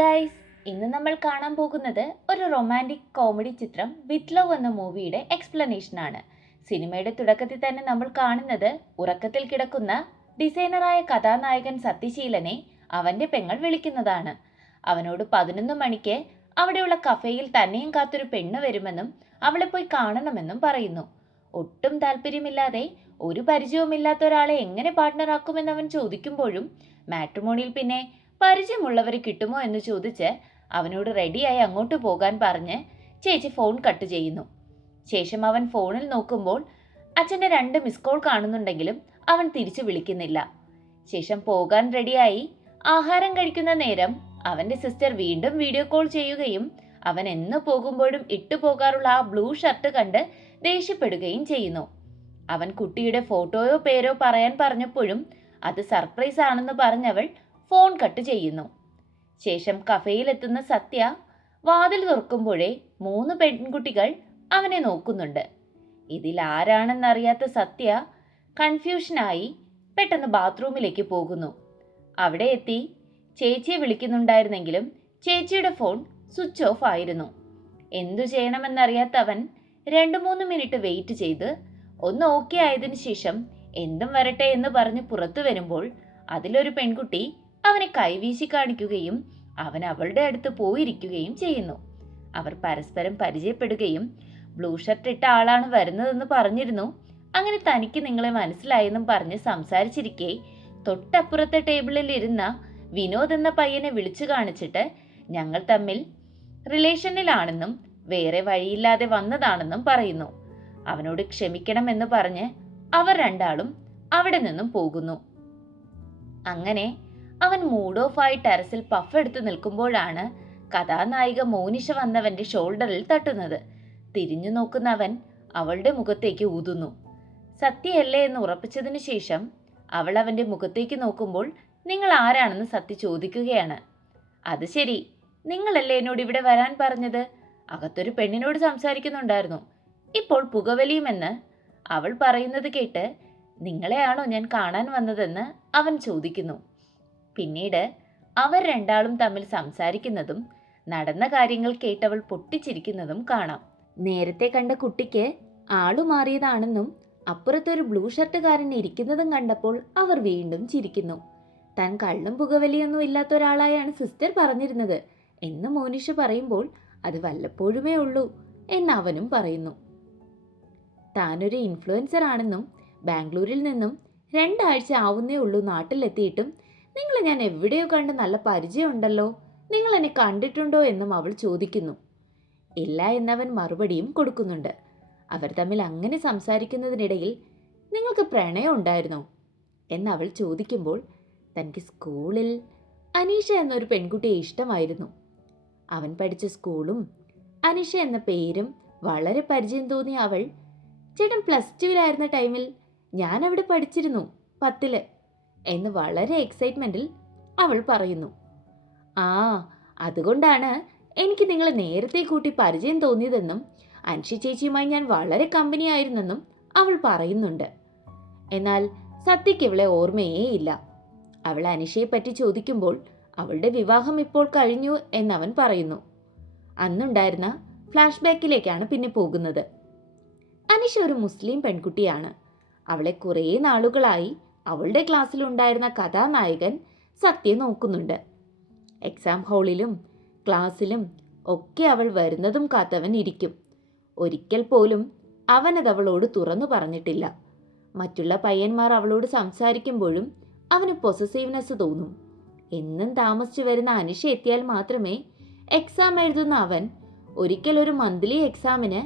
Guys, ഇന്ന് നമ്മൾ കാണാൻ പോകുന്നത് ഒരു റൊമാൻറ്റിക് കോമഡി ചിത്രം വിത്ത് ലവ് എന്ന മൂവിയുടെ എക്സ്പ്ലനേഷൻ ആണ്. സിനിമയുടെ തുടക്കത്തിൽ തന്നെ നമ്മൾ കാണുന്നത് ഉറക്കത്തിൽ കിടക്കുന്ന ഡിസൈനറായ കഥാനായകൻ സത്യശീലനെ അവന്റെ പെങ്ങൾ വിളിക്കുന്നതാണ്. അവനോട് 11 മണിക്ക് അവിടെയുള്ള കഫേയിൽ തന്നെയും കാത്തൊരു പെണ്ണ് വരുമെന്നും അവളെ പോയി കാണണമെന്നും പറയുന്നു. ഒട്ടും താല്പര്യമില്ലാതെ ഒരു പരിചയവുമില്ലാത്ത ഒരാളെ എങ്ങനെ പാർട്ട്ണറാക്കുമെന്ന് അവൻ ചോദിക്കുമ്പോഴും മാട്രിമോണിയിൽ പിന്നെ പരിചയമുള്ളവരെ കിട്ടുമോ എന്ന് ചോദിച്ച് അവനോട് റെഡിയായി അങ്ങോട്ട് പോകാൻ പറഞ്ഞ് ചേച്ചി ഫോൺ കട്ട് ചെയ്യുന്നു. ശേഷം അവൻ ഫോണിൽ നോക്കുമ്പോൾ അച്ഛൻ്റെ 2 മിസ് കോൾ കാണുന്നുണ്ടെങ്കിലും അവൻ തിരിച്ചു വിളിക്കുന്നില്ല. ശേഷം പോകാൻ റെഡിയായി ആഹാരം കഴിക്കുന്ന നേരം അവൻ്റെ സിസ്റ്റർ വീണ്ടും വീഡിയോ കോൾ ചെയ്യുകയും അവൻ എന്ന് പോകുമ്പോഴും ഇട്ടു പോകാറുള്ള ആ ബ്ലൂ ഷർട്ട് കണ്ട് ദേഷ്യപ്പെടുകയും ചെയ്യുന്നു. അവൻ കുട്ടിയുടെ ഫോട്ടോയോ പേരോ പറയാൻ പറഞ്ഞപ്പോഴും അത് സർപ്രൈസ് ആണെന്ന് പറഞ്ഞവൾ ഫോൺ കട്ട് ചെയ്യുന്നു. ശേഷം കഫേയിലെത്തുന്ന സത്യ വാതിൽ തുറക്കുമ്പോഴേ 3 പെൺകുട്ടികൾ അവനെ നോക്കുന്നുണ്ട്. ഇതിൽ ആരാണെന്നറിയാത്ത സത്യ കൺഫ്യൂഷനായി പെട്ടെന്ന് ബാത്റൂമിലേക്ക് പോകുന്നു. അവിടെ എത്തി ചേച്ചിയെ വിളിക്കുന്നുണ്ടായിരുന്നെങ്കിലും ചേച്ചിയുടെ ഫോൺ സ്വിച്ച് ഓഫ് ആയിരുന്നു. എന്തു ചെയ്യണമെന്നറിയാത്തവൻ 2-3 മിനിറ്റ് വെയിറ്റ് ചെയ്ത് ഒന്ന് ഓക്കെ ആയതിനു ശേഷം എന്തും വരട്ടെ എന്ന് പറഞ്ഞ് പുറത്തു വരുമ്പോൾ അതിലൊരു പെൺകുട്ടി അവനെ കൈവീശി കാണിക്കുകയും അവൻ അവളുടെ അടുത്ത് പോയിരിക്കുകയും ചെയ്യുന്നു. അവർ പരസ്പരം പരിചയപ്പെടുകയും ബ്ലൂ ഷർട്ട് ഇട്ട ആളാണ് വരുന്നതെന്ന് പറഞ്ഞിരുന്നു, അങ്ങനെ തനിക്ക് നിങ്ങളെ മനസ്സിലായെന്നും പറഞ്ഞ് സംസാരിച്ചിരിക്കെ തൊട്ടപ്പുറത്തെ ടേബിളിൽ ഇരുന്ന വിനോദ് എന്ന പയ്യനെ വിളിച്ചു കാണിച്ചിട്ട് ഞങ്ങൾ തമ്മിൽ റിലേഷനിലാണെന്നും വേറെ വഴിയില്ലാതെ വന്നതാണെന്നും പറയുന്നു. അവനോട് ക്ഷമിക്കണമെന്ന് പറഞ്ഞ് അവർ രണ്ടാളും അവിടെ നിന്നും പോകുന്നു. അങ്ങനെ അവൻ മൂഡ് ഓഫ് ആയി ടെറസിൽ പഫ് എടുത്ത് നിൽക്കുമ്പോഴാണ് കഥാനായിക മോനിഷ വന്നവന്റെ ഷോൾഡറിൽ തട്ടുന്നത്. തിരിഞ്ഞു നോക്കുന്ന അവൻ അവളുടെ മുഖത്തേക്ക് ഊതുന്നു. സത്യയല്ലേ എന്ന് ഉറപ്പിച്ചതിന് ശേഷം അവൾ അവന്റെ മുഖത്തേക്ക് നോക്കുമ്പോൾ നിങ്ങൾ ആരാണെന്ന് സത്യ ചോദിക്കുകയാണ്. അത് ശരി, നിങ്ങളല്ലേ എന്നോട് ഇവിടെ വരാൻ പറഞ്ഞത്? അകത്തൊരു പെണ്ണിനോട് സംസാരിക്കുന്നുണ്ടായിരുന്നു, ഇപ്പോൾ പുകവലിയുമെന്ന് അവൾ പറയുന്നത് കേട്ട് നിങ്ങളെയാണോ ഞാൻ കാണാൻ വന്നതെന്ന് അവൻ ചോദിക്കുന്നു. പിന്നീട് അവർ രണ്ടാളും തമ്മിൽ സംസാരിക്കുന്നതും നടന്ന കാര്യങ്ങൾ കേട്ടവൾ പൊട്ടിച്ചിരിക്കുന്നതും കാണാം. നേരത്തെ കണ്ട കുട്ടിക്ക് ആളു മാറിയതാണെന്നും അപ്പുറത്തൊരു ബ്ലൂ ഷർട്ടുകാരൻ ഇരിക്കുന്നതും കണ്ടപ്പോൾ അവർ വീണ്ടും ചിരിക്കുന്നു. താൻ കള്ളും പുകവലിയൊന്നും ഇല്ലാത്ത ഒരാളായാണ് സിസ്റ്റർ പറഞ്ഞിരുന്നത് എന്ന് മോനിഷ പറയുമ്പോൾ അത് വല്ലപ്പോഴുമേ ഉള്ളൂ എന്ന് അവനും പറയുന്നു. താനൊരു ഇൻഫ്ലുവൻസർ ആണെന്നും ബാംഗ്ലൂരിൽ നിന്നും 2 ആഴ്ച ആവുന്നേ ഉള്ളൂ നാട്ടിലെത്തിയിട്ടും നിങ്ങളെ ഞാൻ എവിടെയോ കണ്ട് നല്ല പരിചയമുണ്ടല്ലോ, നിങ്ങൾ എന്നെ കണ്ടിട്ടുണ്ടോ എന്നും അവൾ ചോദിക്കുന്നു. ഇല്ല എന്നവൻ മറുപടിയും കൊടുക്കുന്നുണ്ട്. അവർ തമ്മിൽ അങ്ങനെ സംസാരിക്കുന്നതിനിടയിൽ നിങ്ങൾക്ക് പ്രണയം ഉണ്ടായിരുന്നോ എന്നവൾ ചോദിക്കുമ്പോൾ തനിക്ക് സ്കൂളിൽ അനീഷ എന്നൊരു പെൺകുട്ടിയെ ഇഷ്ടമായിരുന്നു. അവൻ പഠിച്ച സ്കൂളും അനീഷ എന്ന പേരും വളരെ പരിചയം തോന്നിയ അവൾ ചേട്ടൻ +2-ലായിരുന്ന ടൈമിൽ ഞാൻ അവിടെ പഠിച്ചിരുന്നു 10-ല് എന്ന് വളരെ എക്സൈറ്റ്മെൻറ്റിൽ അവൾ പറയുന്നു. ആ, അതുകൊണ്ടാണ് എനിക്ക് നിങ്ങളെ നേരത്തെ കൂട്ടി പരിചയം തോന്നിയതെന്നും അൻഷി ചേച്ചിയുമായി ഞാൻ വളരെ കമ്പനി ആയിരുന്നെന്നും അവൾ പറയുന്നുണ്ട്. എന്നാൽ സത്യയ്ക്ക് ഇവളെ ഓർമ്മയേ ഇല്ല. അവൾ അനിഷയെ പറ്റി ചോദിക്കുമ്പോൾ അവളുടെ വിവാഹം ഇപ്പോൾ കഴിഞ്ഞു എന്നവൻ പറയുന്നു. അന്നുണ്ടായിരുന്ന ഫ്ലാഷ് ബാക്കിലേക്കാണ് പിന്നെ പോകുന്നത്. അനിഷ ഒരു മുസ്ലിം പെൺകുട്ടിയാണ്. അവളെ കുറേ നാളുകളായി അവളുടെ ക്ലാസ്സിലുണ്ടായിരുന്ന കഥാനായകൻ സത്യ നോക്കുന്നുണ്ട്. എക്സാം ഹാളിലും ക്ലാസ്സിലും ഒക്കെ അവൾ വരുന്നതും കാത്തവൻ ഇരിക്കും. ഒരിക്കൽ പോലും അവനത് അവളോട് തുറന്നു പറഞ്ഞിട്ടില്ല. മറ്റുള്ള പയ്യന്മാർ അവളോട് സംസാരിക്കുമ്പോഴും അവന് പൊസസീവ്നെസ് തോന്നും. എന്നും താമസിച്ചു വരുന്ന അനിഷ എത്തിയാൽ മാത്രമേ എക്സാം എഴുതുന്ന അവൻ ഒരിക്കൽ ഒരു മന്ത്ലി എക്സാമിന്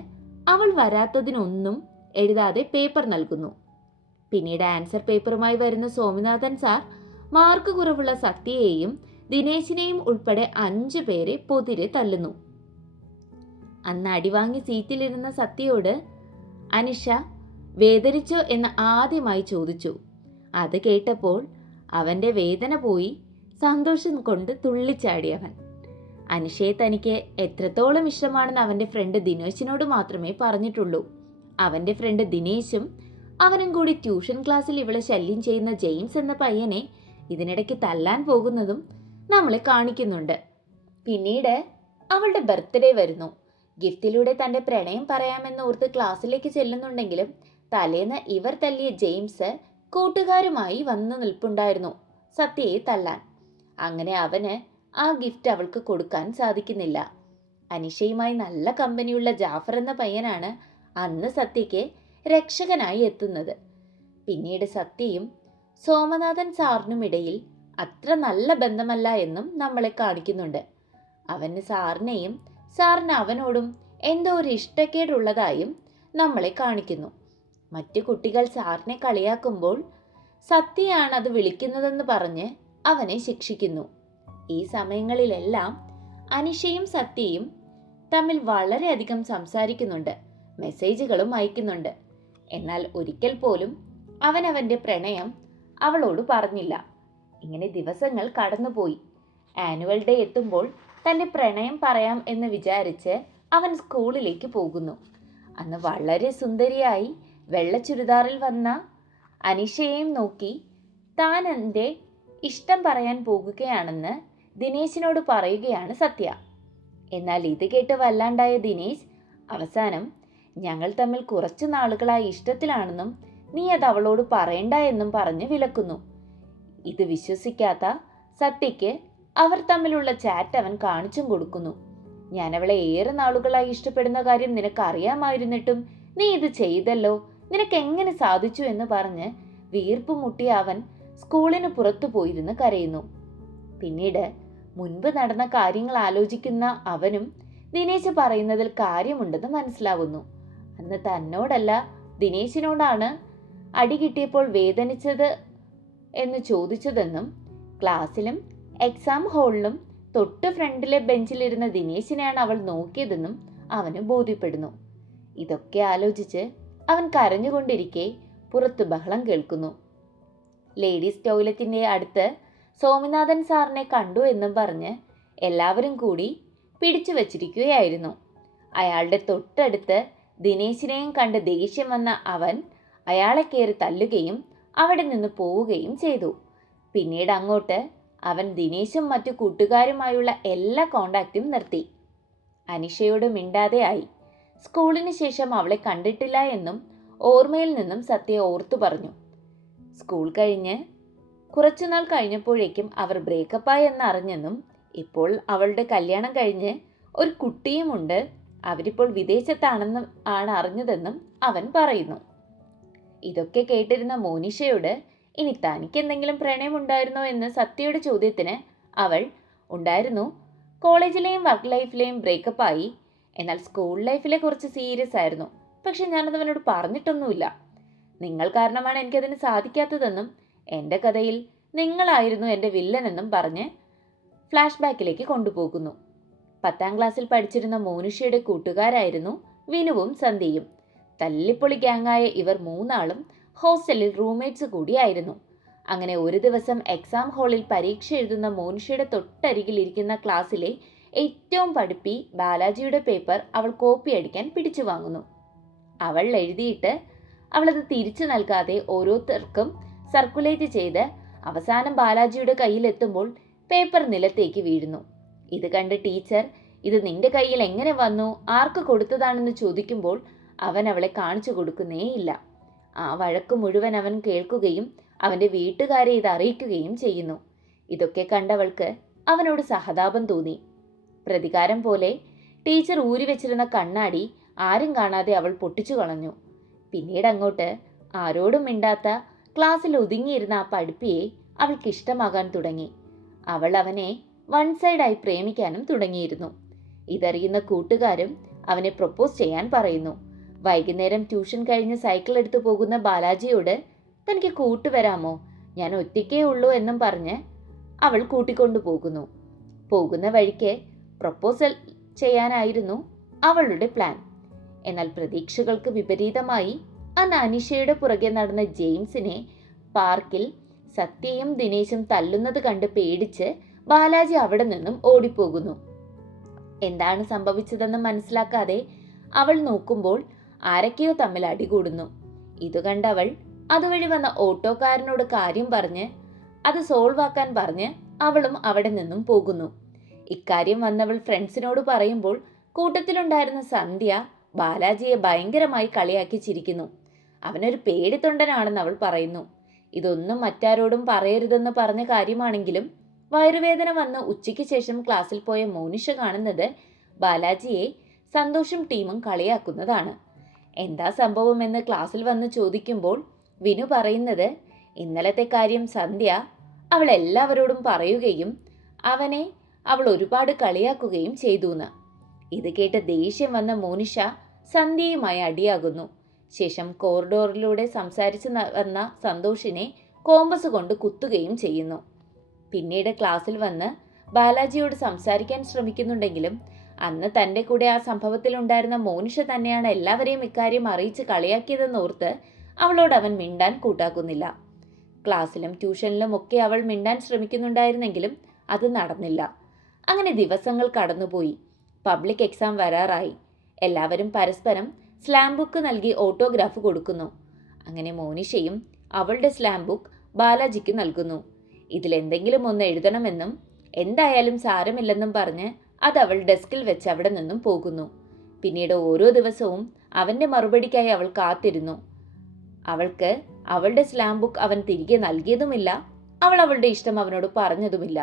അവൾ വരാത്തതിനൊന്നും എഴുതാതെ പേപ്പർ നൽകുന്നു. പിന്നീട് ആൻസർ പേപ്പറുമായി വരുന്ന സോമനാഥൻ സാർ മാർക്ക് കുറവുള്ള സത്യയെയും ദിനേശിനെയും ഉൾപ്പെടെ 5 പേരെ പൊതിരെ തല്ലുന്നു. അന്ന് അടിവാങ്ങി സീറ്റിലിരുന്ന സത്യയോട് അനിഷ വേദനിച്ചോ എന്ന് ആദ്യമായി ചോദിച്ചു. അത് കേട്ടപ്പോൾ അവൻ്റെ വേദന പോയി സന്തോഷം കൊണ്ട് തുള്ളിച്ചാടിയവൻ. അനിഷയെ തനിക്ക് എത്രത്തോളം ഇഷ്ടമാണെന്ന് അവൻ്റെ ഫ്രണ്ട് ദിനേശിനോട് മാത്രമേ പറഞ്ഞിട്ടുള്ളൂ. അവൻ്റെ ഫ്രണ്ട് ദിനേശും അവനും കൂടി ട്യൂഷൻ ക്ലാസ്സിൽ ഇവളെ ശല്യം ചെയ്യുന്ന ജെയിംസ് എന്ന പയ്യനെ ഇതിനിടയ്ക്ക് തല്ലാൻ പോകുന്നതും നമ്മളെ കാണിക്കുന്നുണ്ട്. പിന്നീട് അവളുടെ ബർത്ത്ഡേ വരുന്നു. ഗിഫ്റ്റിലൂടെ തൻ്റെ പ്രണയം പറയാമെന്ന് ഓർത്ത് ക്ലാസ്സിലേക്ക് ചെല്ലുന്നുണ്ടെങ്കിലും തലേന്ന് ഇവർ തല്ലിയ ജെയിംസ് കൂട്ടുകാരുമായി വന്നു നിൽപ്പുണ്ടായിരുന്നു സത്യയെ തല്ലാൻ. അങ്ങനെ അവന് ആ ഗിഫ്റ്റ് അവൾക്ക് കൊടുക്കാൻ സാധിക്കുന്നില്ല. അനിഷയുമായി നല്ല കമ്പനിയുള്ള ജാഫർ എന്ന പയ്യനാണ് അന്ന് സത്യയ്ക്ക് രക്ഷകനായി എത്തുന്നത്. പിന്നീട് സത്യയും സോമനാഥൻ സാറിനുമിടയിൽ അത്ര നല്ല ബന്ധമല്ല എന്നും നമ്മളെ കാണിക്കുന്നുണ്ട്. അവന് സാറിനെയും സാറിന് അവനോടും എന്തോ ഒരു ഇഷ്ടക്കേടുള്ളതായും നമ്മളെ കാണിക്കുന്നു. മറ്റു കുട്ടികൾ സാറിനെ കളിയാക്കുമ്പോൾ സത്യയാണ് അത് വിളിക്കുന്നതെന്ന് പറഞ്ഞ് അവനെ ശിക്ഷിക്കുന്നു. ഈ സമയങ്ങളിലെല്ലാം അനിഷയും സത്യയും തമ്മിൽ വളരെയധികം സംസാരിക്കുന്നുണ്ട്, മെസ്സേജുകളും അയക്കുന്നുണ്ട്. എന്നാൽ ഒരിക്കൽ പോലും അവൻ്റെ പ്രണയം അവളോട് പറഞ്ഞില്ല. ഇങ്ങനെ ദിവസങ്ങൾ കടന്നുപോയി. ആനുവൽ ഡേ എത്തുമ്പോൾ തൻ്റെ പ്രണയം പറയാം എന്ന് വിചാരിച്ച് അവൻ സ്കൂളിലേക്ക് പോകുന്നു. അന്ന് വളരെ സുന്ദരിയായി വെള്ള ചുരിദാറിൽ വന്ന അനിഷയെയും നോക്കി താൻ എൻ്റെ ഇഷ്ടം പറയാൻ പോകുകയാണെന്ന് ദിനേശിനോട് പറയുകയാണ് സത്യ. എന്നാൽ ഇത് കേട്ട് വല്ലാണ്ടായ ദിനേശ് അവസാനം ഞങ്ങൾ തമ്മിൽ കുറച്ചു നാളുകളായി ഇഷ്ടത്തിലാണെന്നും നീ അത് അവളോട് പറയണ്ട എന്നും പറഞ്ഞ് വിലക്കുന്നു. ഇത് വിശ്വസിക്കാത്ത സത്യയ്ക്ക് അവർ തമ്മിലുള്ള ചാറ്റ് അവൻ കാണിച്ചും കൊടുക്കുന്നു. ഞാൻ അവളെ ഏറെ നാളുകളായി ഇഷ്ടപ്പെടുന്ന കാര്യം നിനക്കറിയാമായിരുന്നിട്ടും നീ ഇത് ചെയ്തല്ലോ, നിനക്ക് എങ്ങനെ സാധിച്ചു എന്ന് പറഞ്ഞ് വീർപ്പ് മുട്ടിയ അവൻ സ്കൂളിന് പുറത്തു പോയിരുന്ന് കരയുന്നു. പിന്നീട് മുൻപ് നടന്ന കാര്യങ്ങൾ ആലോചിക്കുന്ന അവനും ദിനേശ് പറയുന്നതിൽ കാര്യമുണ്ടെന്ന് മനസ്സിലാവുന്നു. അന്ന് തന്നോടല്ല ദിനേശിനോടാണ് അടി കിട്ടിയപ്പോൾ വേദനിച്ചത് എന്ന് ചോദിച്ചതെന്നും ക്ലാസ്സിലും എക്സാം ഹാളിലും തൊട്ട് ഫ്രണ്ടിലെ ബെഞ്ചിലിരുന്ന ദിനേശിനെയാണ് അവൾ നോക്കിയതെന്നും അവന് ബോധ്യപ്പെടുന്നു. ഇതൊക്കെ ആലോചിച്ച് അവൻ കരഞ്ഞുകൊണ്ടിരിക്കെ പുറത്ത് ബഹളം കേൾക്കുന്നു. ലേഡീസ് ടോയ്ലറ്റിൻ്റെ അടുത്ത് സോമനാഥൻ സാറിനെ കണ്ടു എന്നും പറഞ്ഞ് എല്ലാവരും കൂടി പിടിച്ചു വച്ചിരിക്കുകയായിരുന്നു. അയാളുടെ തൊട്ടടുത്ത് ദിനേശിനെയും കണ്ട് ദേഷ്യം വന്ന അവൻ അയാളെ കയറി തല്ലുകയും അവിടെ നിന്ന് പോവുകയും ചെയ്തു. പിന്നീട് അങ്ങോട്ട് അവൻ ദിനേശും മറ്റു കൂട്ടുകാരുമായുള്ള എല്ലാ കോണ്ടാക്റ്റും നിർത്തി. അനിഷയോട് മിണ്ടാതെ ആയി. സ്കൂളിന് ശേഷം അവളെ കണ്ടിട്ടില്ല എന്നും ഓർമ്മയിൽ നിന്നും സത്യ ഓർത്തു പറഞ്ഞു. സ്കൂൾ കഴിഞ്ഞ് കുറച്ചുനാൾ കഴിഞ്ഞപ്പോഴേക്കും അവർ ബ്രേക്കപ്പായി എന്നറിഞ്ഞെന്നും ഇപ്പോൾ അവളുടെ കല്യാണം കഴിഞ്ഞ് ഒരു കുട്ടിയുമുണ്ട്, അവരിപ്പോൾ വിദേശത്താണെന്നും ആണ് അറിഞ്ഞതെന്നും അവൻ പറയുന്നു. ഇതൊക്കെ കേട്ടിരുന്ന മോനിഷയോട് ഇനി തനിക്ക് എന്തെങ്കിലും പ്രണയമുണ്ടായിരുന്നോ എന്ന് സത്യയുടെ ചോദ്യത്തിന് അവൾ ഉണ്ടായിരുന്നു, കോളേജിലെയും വർക്ക് ലൈഫിലെയും ബ്രേക്കപ്പായി, എന്നാൽ സ്കൂൾ ലൈഫിലെ കുറച്ച് സീരിയസ് ആയിരുന്നു, പക്ഷെ ഞാനത് അവനോട് പറഞ്ഞിട്ടൊന്നുമില്ല. നിങ്ങൾ കാരണമാണ് എനിക്കതിന് സാധിക്കാത്തതെന്നും എൻ്റെ കഥയിൽ നിങ്ങളായിരുന്നു എൻ്റെ വില്ലനെന്നും പറഞ്ഞ് ഫ്ലാഷ് ബാക്കിലേക്ക് കൊണ്ടുപോകുന്നു. 10ാം ക്ലാസ്സിൽ പഠിച്ചിരുന്ന മോനിഷയുടെ കൂട്ടുകാരായിരുന്നു വിനുവും സന്ധ്യയും. തല്ലിപ്പൊളി ഗ്യാങ്ങായ ഇവർ മൂന്നാളും ഹോസ്റ്റലിൽ റൂംമേറ്റ്സ് കൂടിയായിരുന്നു. അങ്ങനെ ഒരു ദിവസം എക്സാം ഹാളിൽ പരീക്ഷ എഴുതുന്ന മോനിഷയുടെ തൊട്ടരികിൽ ഇരിക്കുന്ന ക്ലാസ്സിലെ ഏറ്റവും പഠിപ്പി ബാലാജിയുടെ പേപ്പർ അവൾ കോപ്പി അടിക്കാൻ പിടിച്ചു വാങ്ങുന്നു. അവൾ എഴുതിയിട്ട് അവളത് തിരിച്ചു നൽകാതെ ഓരോരുത്തർക്കും സർക്കുലേറ്റ് ചെയ്ത് അവസാനം ബാലാജിയുടെ കയ്യിലെത്തുമ്പോൾ പേപ്പർ നിലത്തേക്ക് വീഴുന്നു. ഇത് കണ്ട് ടീച്ചർ ഇത് നിന്റെ കയ്യിൽ എങ്ങനെ വന്നു, ആർക്ക് കൊടുത്തതാണെന്ന് ചോദിക്കുമ്പോൾ അവൻ അവളെ കാണിച്ചു കൊടുക്കുന്നേയില്ല. ആ വഴക്ക് മുഴുവൻ അവൻ കേൾക്കുകയും അവൻ്റെ വീട്ടുകാരെ ഇത് അറിയിക്കുകയും ചെയ്യുന്നു. ഇതൊക്കെ കണ്ടവൾക്ക് അവനോട് സഹതാപം തോന്നി. പ്രതികാരം പോലെ ടീച്ചർ ഊരി വെച്ചിരുന്ന കണ്ണാടി ആരും കാണാതെ അവൾ പൊട്ടിച്ചു കളഞ്ഞു. പിന്നീട് അങ്ങോട്ട് ആരോടും മിണ്ടാത്ത ക്ലാസ്സിൽ ഒതുങ്ങിയിരുന്ന ആ പഠിപ്പിയെ അവൾക്ക് ഇഷ്ടമാകാൻ തുടങ്ങി. അവൾ അവനെ വൺ സൈഡായി പ്രേമിക്കാനും തുടങ്ങിയിരുന്നു. ഇതറിയുന്ന കൂട്ടുകാരും അവനെ പ്രൊപ്പോസ് ചെയ്യാൻ പറയുന്നു. വൈകുന്നേരം ട്യൂഷൻ കഴിഞ്ഞ് സൈക്കിൾ എടുത്തു പോകുന്ന ബാലാജിയോട് തനിക്ക് കൂട്ടുവരാമോ, ഞാൻ ഒറ്റയ്ക്കേ ഉള്ളൂ എന്നും പറഞ്ഞ് അവൾ കൂട്ടിക്കൊണ്ടു പോകുന്നു. പോകുന്ന വഴിക്ക് പ്രൊപ്പോസൽ ചെയ്യാനായിരുന്നു അവളുടെ പ്ലാൻ. എന്നാൽ പ്രതീക്ഷകൾക്ക് വിപരീതമായി അന്ന് അനിഷയുടെ പുറകെ നടന്ന ജെയിംസിനെ പാർക്കിൽ സത്യയും ദിനേശും തല്ലുന്നത് കണ്ട് പേടിച്ച് ബാലാജി അവിടെ നിന്നും ഓടിപ്പോകുന്നു. എന്താണ് സംഭവിച്ചതെന്ന് മനസ്സിലാക്കാതെ അവൾ നോക്കുമ്പോൾ ആരൊക്കെയോ തമ്മിൽ അടികൂടുന്നു. ഇത് കണ്ടവൾ അതുവഴി വന്ന ഓട്ടോക്കാരനോട് കാര്യം പറഞ്ഞ് അത് സോൾവ് ആക്കാൻ പറഞ്ഞ് അവളും അവിടെ നിന്നും പോകുന്നു. ഇക്കാര്യം വന്നവൾ ഫ്രണ്ട്സിനോട് പറയുമ്പോൾ കൂട്ടത്തിലുണ്ടായിരുന്ന സന്ധ്യ ബാലാജിയെ ഭയങ്കരമായി കളിയാക്കി ചിരിക്കുന്നു. അവനൊരു പേടിത്തൊണ്ടനാണെന്ന് അവൾ പറയുന്നു. ഇതൊന്നും മറ്റാരോടും പറയരുതെന്ന് പറഞ്ഞ കാര്യമാണെങ്കിലും വയറുവേദന വന്ന് ഉച്ചയ്ക്ക് ശേഷം ക്ലാസ്സിൽ പോയ മോനിഷ കാണുന്നത് ബാലാജിയെ സന്തോഷും ടീമും കളിയാക്കുന്നതാണ്. എന്താ സംഭവമെന്ന് ക്ലാസ്സിൽ വന്ന് ചോദിക്കുമ്പോൾ വിനു പറയുന്നത് ഇന്നലത്തെ കാര്യം സന്ധ്യ അവൾ എല്ലാവരോടും പറയുകയും അവനെ അവൾ ഒരുപാട് കളിയാക്കുകയും ചെയ്തുന്ന്. ഇത് കേട്ട് ദേഷ്യം വന്ന മോനിഷ സന്ധ്യയുമായി അടിയാകുന്നു. ശേഷം കോറിഡോറിലൂടെ സംസാരിച്ച് വന്ന സന്തോഷിനെ കോമ്പസ് കൊണ്ട് കുത്തുകയും ചെയ്യുന്നു. പിന്നീട് ക്ലാസ്സിൽ വന്ന് ബാലാജിയോട് സംസാരിക്കാൻ ശ്രമിക്കുന്നുണ്ടെങ്കിലും അന്ന് തൻ്റെ കൂടെ ആ സംഭവത്തിലുണ്ടായിരുന്ന മോനിഷ തന്നെയാണ് എല്ലാവരെയും ഇക്കാര്യം അറിയിച്ച് കളിയാക്കിയതെന്നോർത്ത് അവളോട് അവൻ മിണ്ടാൻ കൂട്ടാക്കുന്നില്ല. ക്ലാസ്സിലും ട്യൂഷനിലും ഒക്കെ അവൾ മിണ്ടാൻ ശ്രമിക്കുന്നുണ്ടായിരുന്നെങ്കിലും അത് നടന്നില്ല. അങ്ങനെ ദിവസങ്ങൾ കടന്നുപോയി. പബ്ലിക് എക്സാം വരാറായി. എല്ലാവരും പരസ്പരം സ്ലാം ബുക്ക് നൽകി ഓട്ടോഗ്രാഫ് കൊടുക്കുന്നു. അങ്ങനെ മോനിഷയും അവളുടെ സ്ലാം ബുക്ക് ബാലാജിക്ക് നൽകുന്നു. ഇതിലെന്തെങ്കിലും ഒന്ന് എഴുതണമെന്നും എന്തായാലും സാരമില്ലെന്നും പറഞ്ഞ് അത് അവൾ ഡെസ്കിൽ വെച്ച് അവിടെ നിന്നും പോകുന്നു. പിന്നീട് ഓരോ ദിവസവും അവൻ്റെ മറുപടിക്കായി അവൾ കാത്തിരുന്നു. അവൾക്ക് അവളുടെ സ്ലാം ബുക്ക് അവൻ തിരികെ നൽകിയതുമില്ല. അവൾ അവളുടെ ഇഷ്ടം അവനോട് പറഞ്ഞതുമില്ല.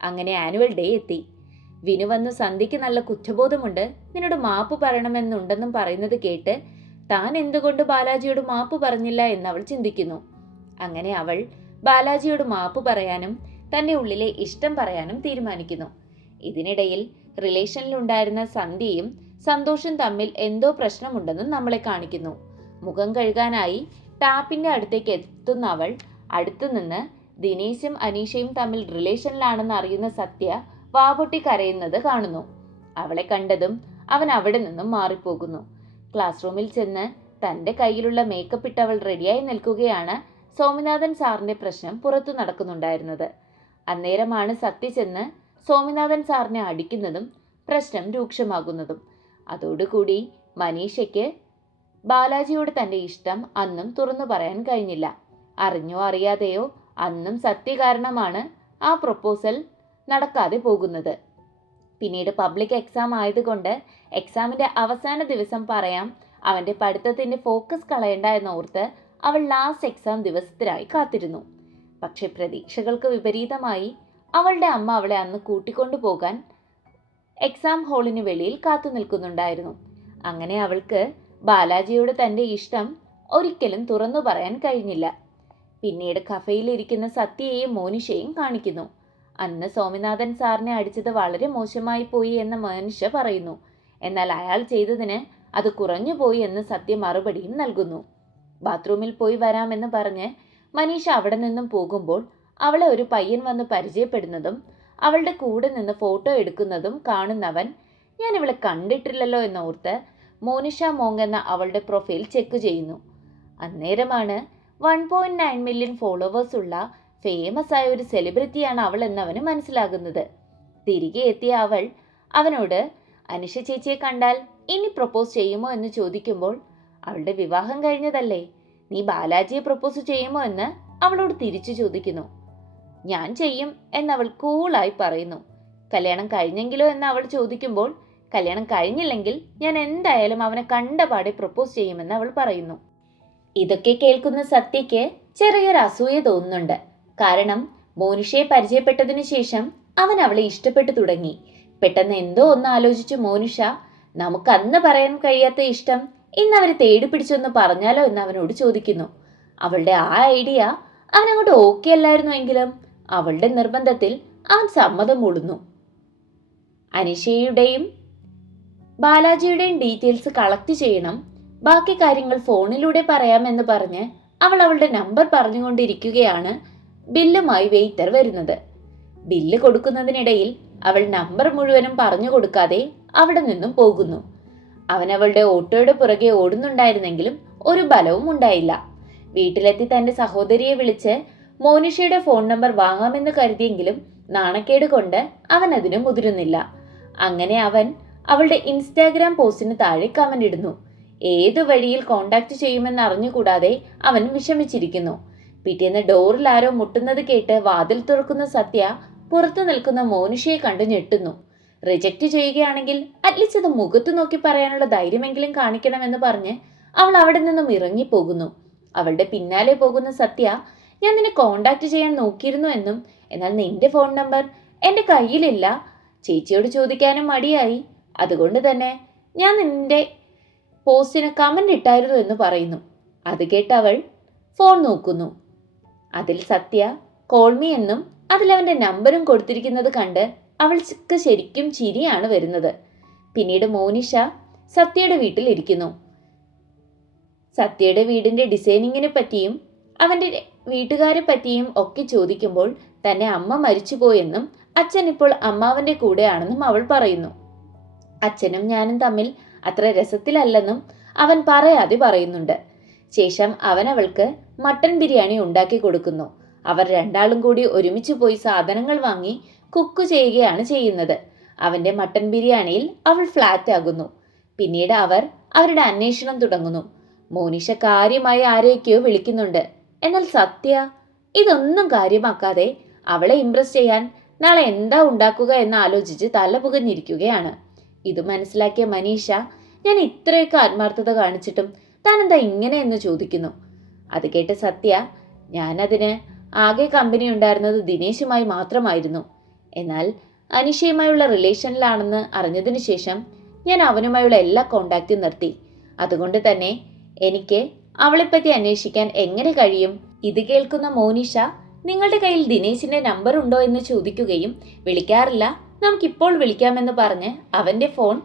അങ്ങനെ ആനുവൽ ഡേ എത്തി. വിനു വന്ന് സന്ധ്യയ്ക്ക് നല്ല കുറ്റബോധമുണ്ട്, നിന്നോട് മാപ്പ് പറയണമെന്നുണ്ടെന്നും പറയുന്നത് കേട്ട് താൻ എന്തുകൊണ്ട് ബാലാജിയോട് മാപ്പ് പറഞ്ഞില്ല എന്നവൾ ചിന്തിക്കുന്നു. അങ്ങനെ അവൾ ബാലാജിയോട് മാപ്പ് പറയാനും തൻ്റെ ഉള്ളിലെ ഇഷ്ടം പറയാനും തീരുമാനിക്കുന്നു. ഇതിനിടയിൽ റിലേഷനിലുണ്ടായിരുന്ന സന്ധ്യയും സന്തോഷും തമ്മിൽ എന്തോ പ്രശ്നമുണ്ടെന്നും നമ്മളെ കാണിക്കുന്നു. മുഖം കഴുകാനായി ടാപ്പിൻ്റെ അടുത്തേക്ക് എത്തുന്ന അവൾ അടുത്തുനിന്ന് ദിനേശും അനീഷയും തമ്മിൽ റിലേഷനിലാണെന്ന് അറിയുന്ന സത്യ വാപൊട്ടി കരയുന്നത് കാണുന്നു. അവളെ കണ്ടതും അവൻ അവിടെ നിന്നും മാറിപ്പോകുന്നു. ക്ലാസ് റൂമിൽ ചെന്ന് തൻ്റെ കയ്യിലുള്ള മേക്കപ്പ് ഇട്ട് അവൾ റെഡിയായി നിൽക്കുകയാണ്. സോമനാഥൻ സാറിൻ്റെ പ്രശ്നം പുറത്തു നടക്കുന്നുണ്ടായിരുന്നത്. അന്നേരമാണ് സത്യ ചെന്ന് സോമനാഥൻ സാറിനെ അടിക്കുന്നതും പ്രശ്നം രൂക്ഷമാകുന്നതും. അതോടുകൂടി മനീഷയ്ക്ക് ബാലാജിയോട് തൻ്റെ ഇഷ്ടം അന്നും തുറന്നു പറയാൻ കഴിഞ്ഞില്ല. അറിഞ്ഞോ അറിയാതെയോ അന്നും സത്യ കാരണമാണ് ആ പ്രൊപ്പോസൽ നടക്കാതെ പോകുന്നത്. പിന്നീട് പബ്ലിക് എക്സാം ആയതുകൊണ്ട് എക്സാമിൻ്റെ അവസാന ദിവസം പറയാം അവൻ്റെ പഠിത്തത്തിൻ്റെ ഫോക്കസ് കളയണ്ട എന്നോർത്ത് അവൾ ലാസ്റ്റ് എക്സാം ദിവസത്തിനായി കാത്തിരുന്നു. പക്ഷെ പ്രതീക്ഷകൾക്ക് വിപരീതമായി അവളുടെ അമ്മ അവളെ അന്ന് കൂട്ടിക്കൊണ്ടു പോകാൻ എക്സാം ഹാളിന് വെളിയിൽ കാത്തു നിൽക്കുന്നുണ്ടായിരുന്നു. അങ്ങനെ അവൾക്ക് ബാലാജിയോട് തൻ്റെ ഇഷ്ടം ഒരിക്കലും തുറന്നു പറയാൻ കഴിഞ്ഞില്ല. പിന്നീട് കഫയിലിരിക്കുന്ന സത്യയെയും മോനിഷയും കാണിക്കുന്നു. അന്ന് സോമനാഥൻ സാറിനെ അടിച്ചത് വളരെ മോശമായി പോയി എന്ന് മോനിഷ പറയുന്നു. എന്നാൽ അയാൾ ചെയ്തതിന് അത് കുറഞ്ഞു പോയി എന്ന് സത്യ മറുപടിയും നൽകുന്നു. ബാത്റൂമിൽ പോയി വരാമെന്ന് പറഞ്ഞ് മനീഷ അവിടെ നിന്നും പോകുമ്പോൾ അവളെ ഒരു പയ്യൻ വന്ന് പരിചയപ്പെടുന്നതും അവളുടെ കൂടെ നിന്ന് ഫോട്ടോ എടുക്കുന്നതും കാണുന്നവൻ ഞാൻ ഇവളെ കണ്ടിട്ടില്ലല്ലോ എന്നോർത്ത് മോനിഷ മോങ് എന്ന അവളുടെ പ്രൊഫൈൽ ചെക്ക് ചെയ്യുന്നു. അന്നേരമാണ് 1.9 മില്യൺ ഫോളോവേഴ്സ് ഉള്ള ഫേമസ് ആയ ഒരു സെലിബ്രിറ്റിയാണ് അവൾ എന്നവന് മനസ്സിലാകുന്നത്. തിരികെ എത്തിയ അവൾ അവനോട് അനുഷ ചേച്ചിയെ കണ്ടാൽ ഇനി പ്രൊപ്പോസ് ചെയ്യുമോ എന്ന് ചോദിക്കുമ്പോൾ അവളുടെ വിവാഹം കഴിഞ്ഞതല്ലേ, നീ ബാലാജിയെ പ്രൊപ്പോസ് ചെയ്യുമോ എന്ന് അവളോട് തിരിച്ചു ചോദിക്കുന്നു. ഞാൻ ചെയ്യും എന്നവൾ കൂളായി പറയുന്നു. കല്യാണം കഴിഞ്ഞെങ്കിലോ എന്ന് അവൾ ചോദിക്കുമ്പോൾ കല്യാണം കഴിഞ്ഞില്ലെങ്കിൽ ഞാൻ എന്തായാലും അവനെ കണ്ടപാടെ പ്രൊപ്പോസ് ചെയ്യുമെന്ന് അവൾ പറയുന്നു. ഇതൊക്കെ കേൾക്കുന്ന സത്യയ്ക്ക് ചെറിയൊരു അസൂയ തോന്നുന്നുണ്ട്. കാരണം മോനിഷയെ പരിചയപ്പെട്ടതിനു ശേഷം അവൻ അവളെ ഇഷ്ടപ്പെട്ടു തുടങ്ങി. പെട്ടെന്ന് എന്തോ ഒന്ന് ആലോചിച്ചു മോനിഷ നമുക്ക് അന്ന് പറയാൻ കഴിയാത്ത ഇഷ്ടം ഇന്ന് അവരെ തേടി പിടിച്ചൊന്ന് പറഞ്ഞാലോ എന്ന് അവനോട് ചോദിക്കുന്നു. അവളുടെ ആ ഐഡിയ അവനങ്ങോട്ട് ഓക്കെ അല്ലായിരുന്നു എങ്കിലും അവളുടെ നിർബന്ധത്തിൽ അവൻ സമ്മതം മൂളുന്നു. അനിഷയുടെയും ബാലാജിയുടെയും ഡീറ്റെയിൽസ് കളക്ട് ചെയ്യണം, ബാക്കി കാര്യങ്ങൾ ഫോണിലൂടെ പറയാമെന്ന് പറഞ്ഞ് അവൾ അവളുടെ നമ്പർ പറഞ്ഞുകൊണ്ടിരിക്കുകയാണ്. ബില്ലുമായി വെയിറ്റർ വരുന്നത്. ബില്ല് കൊടുക്കുന്നതിനിടയിൽ അവൾ നമ്പർ മുഴുവനും പറഞ്ഞു കൊടുക്കാതെ അവിടെ നിന്നും പോകുന്നു. അവൻ അവളുടെ ഓട്ടോയുടെ പുറകെ ഓടുന്നുണ്ടായിരുന്നെങ്കിലും ഒരു ബലവും ഉണ്ടായില്ല. വീട്ടിലെത്തി തൻ്റെ സഹോദരിയെ വിളിച്ച് മോനിഷയുടെ ഫോൺ നമ്പർ വാങ്ങാമെന്ന് കരുതിയെങ്കിലും നാണക്കേട് കൊണ്ട് അവൻ അതിന് മുതിരുന്നില്ല. അങ്ങനെ അവൻ അവളുടെ ഇൻസ്റ്റാഗ്രാം പോസ്റ്റിന് താഴെ കമന്റ് ഇടുന്നു. ഏതു വഴിയിൽ കോണ്ടാക്ട് ചെയ്യുമെന്ന് അറിഞ്ഞുകൂടാതെ അവൻ വിഷമിച്ചിരിക്കുന്നു. പിറ്റേന്ന് ഡോറിൽ ആരോ മുട്ടുന്നത് കേട്ട് വാതിൽ തുറക്കുന്ന സത്യ പുറത്തു നിൽക്കുന്ന മോനിഷയെ കണ്ടു ഞെട്ടുന്നു. റിജക്റ്റ് ചെയ്യുകയാണെങ്കിൽ അറ്റ്ലീസ്റ്റ് അത് മുഖത്ത് നോക്കി പറയാനുള്ള ധൈര്യമെങ്കിലും കാണിക്കണമെന്ന് പറഞ്ഞ് അവൾ അവിടെ നിന്നും ഇറങ്ങിപ്പോകുന്നു. അവളുടെ പിന്നാലെ പോകുന്ന സത്യ, ഞാൻ നിന്നെ കോണ്ടാക്ട് ചെയ്യാൻ നോക്കിയിരുന്നു എന്നും എന്നാൽ നിന്റെ ഫോൺ നമ്പർ എൻ്റെ കയ്യിലില്ല, ചേച്ചിയോട് ചോദിക്കാനും മടിയായി, അതുകൊണ്ട് തന്നെ ഞാൻ നിന്റെ പോസ്റ്റിന് കമൻ്റ് ഇട്ടായിരുന്നു എന്ന് പറയുന്നു. അത് കേട്ട് അവൾ ഫോൺ നോക്കുന്നു. അതിൽ സത്യ കോൾ മീ എന്നും അതിലവൻ്റെ നമ്പറും കൊടുത്തിരിക്കുന്നത് കണ്ട് അവൾക്ക് ശരിക്കും ചിരിയാണ് വരുന്നത്. പിന്നീട് മോനിഷ സത്യയുടെ വീട്ടിൽ ഇരിക്കുന്നു. സത്യയുടെ വീടിൻ്റെ ഡിസൈനിങ്ങിനെ പറ്റിയും അവൻ്റെ വീട്ടുകാരെ പറ്റിയും ഒക്കെ ചോദിക്കുമ്പോൾ തന്നെ അമ്മ മരിച്ചുപോയെന്നും അച്ഛൻ ഇപ്പോൾ അമ്മാവൻ്റെ കൂടെയാണെന്നും അവൾ പറയുന്നു. അച്ഛനും ഞാനും തമ്മിൽ അത്ര രസത്തിലല്ലെന്നും അവൻ പറയാതെ പറയുന്നുണ്ട്. ശേഷം അവൻ അവൾക്ക് മട്ടൻ ബിരിയാണി ഉണ്ടാക്കി കൊടുക്കുന്നു. അവർ രണ്ടാളും കൂടി ഒരുമിച്ച് പോയി സാധനങ്ങൾ വാങ്ങി കുക്ക് ചെയ്യുകയാണ് ചെയ്യുന്നത്. അവൻ്റെ മട്ടൻ ബിരിയാണിയിൽ അവൾ ഫ്ലാറ്റ് ആകുന്നു. പിന്നീട് അവർ അവരുടെ അന്വേഷണം തുടങ്ങുന്നു. മോനിഷ കാര്യമായി ആരെയൊക്കെയോ വിളിക്കുന്നുണ്ട്. എന്നാൽ സത്യ ഇതൊന്നും കാര്യമാക്കാതെ അവളെ ഇംപ്രസ് ചെയ്യാൻ നാളെ എന്താ ഉണ്ടാക്കുക എന്ന് ആലോചിച്ച് തലപുകഞ്ഞിരിക്കുകയാണ്. ഇത് മനസ്സിലാക്കിയ മനീഷ, ഞാൻ ഇത്രയൊക്കെ ആത്മാർത്ഥത കാണിച്ചിട്ടും താൻ എന്താ ഇങ്ങനെയെന്ന് ചോദിക്കുന്നു. അത് കേട്ട് സത്യ, ഞാനതിന് ആകെ കമ്പനി ഉണ്ടായിരുന്നത് ദിനേശുമായി മാത്രമായിരുന്നു. എന്നാൽ അനിഷയുമായുള്ള റിലേഷനിലാണെന്ന് അറിഞ്ഞതിന് ശേഷം ഞാൻ അവനുമായുള്ള എല്ലാ കോണ്ടാക്റ്റും നിർത്തി. അതുകൊണ്ട് തന്നെ എനിക്ക് അവളെപ്പറ്റി അന്വേഷിക്കാൻ എങ്ങനെ കഴിയും? ഇത് കേൾക്കുന്ന മോനിഷ, നിങ്ങളുടെ കയ്യിൽ ദിനേശിന്റെ നമ്പർ ഉണ്ടോ എന്ന് ചോദിക്കുകയും വിളിക്കാറില്ല, നമുക്കിപ്പോൾ വിളിക്കാമെന്ന് പറഞ്ഞ് അവൻ്റെ ഫോൺ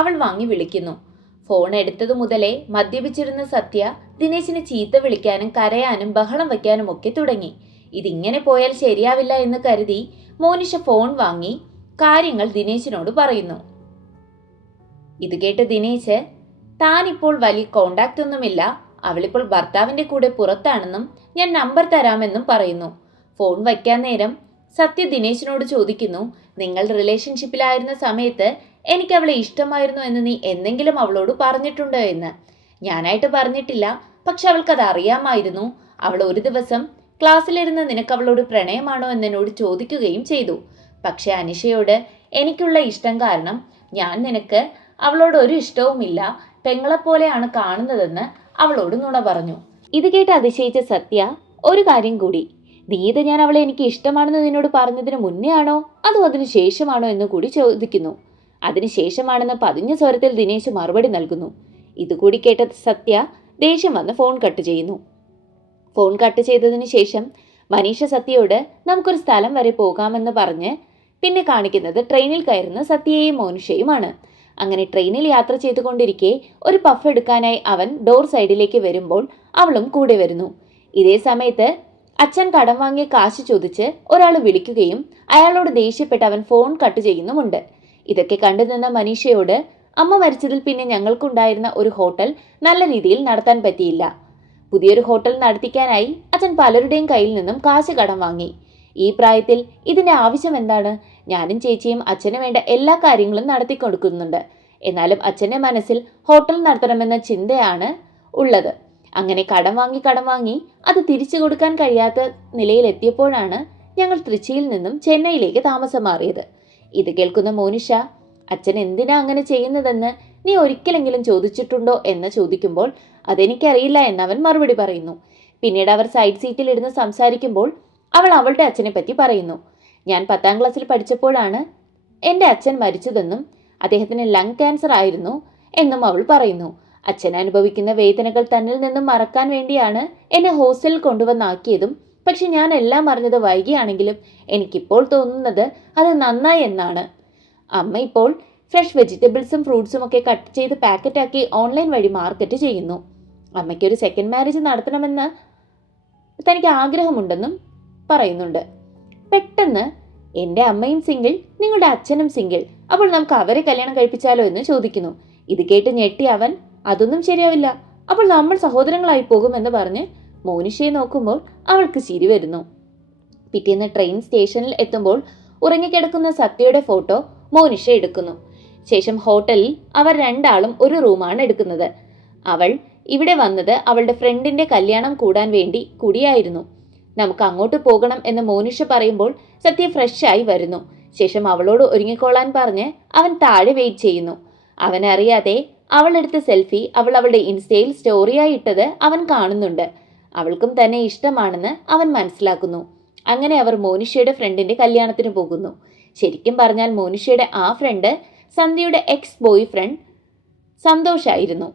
അവൾ വാങ്ങി വിളിക്കുന്നു. ഫോൺ എടുത്തതു മുതലേ മദ്യപിച്ചിരുന്ന സത്യ ദിനേശിനെ ചീത്ത വിളിക്കാനും കരയാനും ബഹളം വയ്ക്കാനും ഒക്കെ തുടങ്ങി. ഇതിങ്ങനെ പോയാൽ ശരിയാവില്ല എന്ന് കരുതി മോനിഷ ഫോൺ വാങ്ങി കാര്യങ്ങൾ ദിനേശിനോട് പറയുന്നു. ഇത് കേട്ട് ദിനേശ്, താനിപ്പോൾ വലിയ കോണ്ടാക്റ്റ് ഒന്നുമില്ല, അവളിപ്പോൾ ഭർത്താവിൻ്റെ കൂടെ പുറത്താണെന്നും ഞാൻ നമ്പർ തരാമെന്നും പറയുന്നു. ഫോൺ വയ്ക്കാൻ നേരം സത്യ ദിനേശിനോട് ചോദിക്കുന്നു, നിങ്ങൾ റിലേഷൻഷിപ്പിലായിരുന്ന സമയത്ത് എനിക്ക് അവളെ ഇഷ്ടമായിരുന്നു എന്ന് നീ എന്തെങ്കിലും അവളോട് പറഞ്ഞിട്ടുണ്ടോ എന്ന്. ഞാനായിട്ട് പറഞ്ഞിട്ടില്ല, പക്ഷെ അവൾക്കത് അറിയാമായിരുന്നു. അവൾ ഒരു ദിവസം ക്ലാസ്സിലിരുന്ന് നിനക്ക് അവളോട് പ്രണയമാണോ എന്നോട് ചോദിക്കുകയും ചെയ്തു. പക്ഷെ അനിഷയോട് എനിക്കുള്ള ഇഷ്ടം കാരണം ഞാൻ നിനക്ക് അവളോട് ഒരു ഇഷ്ടവുമില്ല, പെങ്ങളെപ്പോലെയാണ് കാണുന്നതെന്ന് അവളോട് നുണ പറഞ്ഞു. ഇത് കേട്ട് അതിശയിച്ച സത്യ, ഒരു കാര്യം കൂടി, നീ ഇത് ഞാൻ അവളെ എനിക്ക് ഇഷ്ടമാണെന്ന് നിന്നോട് പറഞ്ഞതിന് മുന്നേ ആണോ അതോ അതിനു ശേഷമാണോ എന്ന് കൂടി ചോദിക്കുന്നു. അതിനുശേഷമാണെന്ന് പതിഞ്ഞ സ്വരത്തിൽ ദിനേശ് മറുപടി നൽകുന്നു. ഇതുകൂടി കേട്ട സത്യ ദേഷ്യം വന്ന് ഫോൺ കട്ട് ചെയ്യുന്നു. ഫോൺ കട്ട് ചെയ്തതിന് ശേഷം മനീഷ സത്യയോട് നമുക്കൊരു സ്ഥലം വരെ പോകാമെന്ന് പറഞ്ഞ് പിന്നെ കാണിക്കുന്നത് ട്രെയിനിൽ കയറുന്ന സത്യയെയും മോനിഷയുമാണ്. അങ്ങനെ ട്രെയിനിൽ യാത്ര ചെയ്തുകൊണ്ടിരിക്കെ ഒരു പഫ് എടുക്കാനായി അവൻ ഡോർ സൈഡിലേക്ക് വരുമ്പോൾ അവളും കൂടെ വരുന്നു. ഇതേ സമയത്ത് അച്ഛൻ കടം വാങ്ങിയ കാശ് ചോദിച്ച് ഒരാൾ വിളിക്കുകയും അയാളോട് ദേഷ്യപ്പെട്ട് അവൻ ഫോൺ കട്ട് ചെയ്യുന്നുമുണ്ട്. ഇതൊക്കെ കണ്ടു നിന്ന മനീഷയോട്, അമ്മ മരിച്ചതിൽ പിന്നെ ഞങ്ങൾക്കുണ്ടായിരുന്ന ഒരു ഹോട്ടൽ നല്ല രീതിയിൽ നടത്താൻ പറ്റിയില്ല. പുതിയൊരു ഹോട്ടൽ നടത്തിക്കാനായി അച്ഛൻ പലരുടെയും കയ്യിൽ നിന്നും കാശ് കടം വാങ്ങി. ഈ പ്രായത്തിൽ ഇതിൻ്റെ ആവശ്യം എന്താണ്? ഞാനും ചേച്ചിയും അച്ഛന് വേണ്ട എല്ലാ കാര്യങ്ങളും നടത്തി കൊടുക്കുന്നുണ്ട്. എന്നാലും അച്ഛൻ്റെ മനസ്സിൽ ഹോട്ടൽ നടത്തണമെന്ന ചിന്തയാണ് ഉള്ളത്. അങ്ങനെ കടം വാങ്ങി അത് തിരിച്ചു കൊടുക്കാൻ കഴിയാത്ത നിലയിലെത്തിയപ്പോഴാണ് ഞങ്ങൾ തൃച്ചിയിൽ നിന്നും ചെന്നൈയിലേക്ക് താമസം മാറിയത്. ഇത് കേൾക്കുന്ന മോനിഷ, അച്ഛൻ എന്തിനാ അങ്ങനെ ചെയ്യുന്നതെന്ന് നീ ഒരിക്കലെങ്കിലും ചോദിച്ചിട്ടുണ്ടോ എന്ന് ചോദിക്കുമ്പോൾ അതെനിക്കറിയില്ല എന്നവൻ മറുപടി പറയുന്നു. പിന്നീട് അവർ സൈഡ് സീറ്റിലിരുന്ന് സംസാരിക്കുമ്പോൾ അവൾ അവളുടെ അച്ഛനെ പറ്റി പറയുന്നു. ഞാൻ 10ാം ക്ലാസ്സിൽ പഠിച്ചപ്പോഴാണ് എൻ്റെ അച്ഛൻ മരിച്ചതെന്നും അദ്ദേഹത്തിന് ലങ് ക്യാൻസർ ആയിരുന്നു എന്നും അവൾ പറയുന്നു. അച്ഛൻ അനുഭവിക്കുന്ന വേദനകൾ തന്നിൽ നിന്നും മറക്കാൻ വേണ്ടിയാണ് എന്നെ ഹോസ്റ്റലിൽ കൊണ്ടുവന്നാക്കിയതും. പക്ഷെ ഞാൻ എല്ലാം അറിഞ്ഞത് വൈകിയാണെങ്കിലും എനിക്കിപ്പോൾ തോന്നുന്നത് അത് നന്നായി എന്നാണ്. അമ്മ ഇപ്പോൾ ഫ്രഷ് വെജിറ്റബിൾസും ഫ്രൂട്ട്സും ഒക്കെ കട്ട് ചെയ്ത് പാക്കറ്റാക്കി ഓൺലൈൻ വഴി മാർക്കറ്റ് ചെയ്യുന്നു. അമ്മയ്ക്കൊരു സെക്കൻഡ് മാരേജ് നടത്തണമെന്ന് തനിക്ക് ആഗ്രഹമുണ്ടെന്നും പറയുന്നുണ്ട്. പെട്ടെന്ന് എൻ്റെ അമ്മയും സിംഗിൾ, നിങ്ങളുടെ അച്ഛനും സിംഗിൾ, അപ്പോൾ നമുക്ക് അവരെ കല്യാണം കഴിപ്പിച്ചാലോ എന്ന് ചോദിക്കുന്നു. ഇത് കേട്ട് ഞെട്ടി അവൻ, അതൊന്നും ശരിയാവില്ല, അപ്പോൾ നമ്മൾ സഹോദരങ്ങളായി പോകുമെന്ന് പറഞ്ഞ് മോനിഷയെ നോക്കുമ്പോൾ അവൾക്ക് ചിരി വരുന്നു. പിറ്റേന്ന് ട്രെയിൻ സ്റ്റേഷനിൽ എത്തുമ്പോൾ ഉറങ്ങിക്കിടക്കുന്ന സത്യയുടെ ഫോട്ടോ മോനിഷ എടുക്കുന്നു. ശേഷം ഹോട്ടലിൽ അവർ രണ്ടാളും ഒരു റൂമാണ് എടുക്കുന്നത്. അവൾ ഇവിടെ വന്നത് അവളുടെ ഫ്രണ്ടിൻ്റെ കല്യാണം കൂടാൻ വേണ്ടി കൂടിയായിരുന്നു. നമുക്ക് അങ്ങോട്ട് പോകണം എന്ന് മോനിഷ പറയുമ്പോൾ സത്യ ഫ്രഷായി വരുന്നു. ശേഷം അവളോട് ഒരുങ്ങിക്കൊള്ളാൻ പറഞ്ഞ് അവൻ താഴെ വെയിറ്റ് ചെയ്യുന്നു. അവനറിയാതെ അവളെടുത്ത സെൽഫി അവൾ അവളുടെ ഇൻസ്റ്റയിൽ സ്റ്റോറിയായി ഇട്ടത് അവൻ കാണുന്നുണ്ട്. അവൾക്കും തന്നെ ഇഷ്ടമാണെന്ന് അവൻ മനസ്സിലാക്കുന്നു. അങ്ങനെ അവർ മോനിഷയുടെ ഫ്രണ്ടിന്റെ കല്യാണത്തിന് പോകുന്നു. ശരിക്കും പറഞ്ഞാൽ മോനിഷയുടെ ആ ഫ്രണ്ട് സന്ധ്യയുടെ എക്സ് ബോയ് ഫ്രണ്ട് സന്തോഷായിരുന്നു.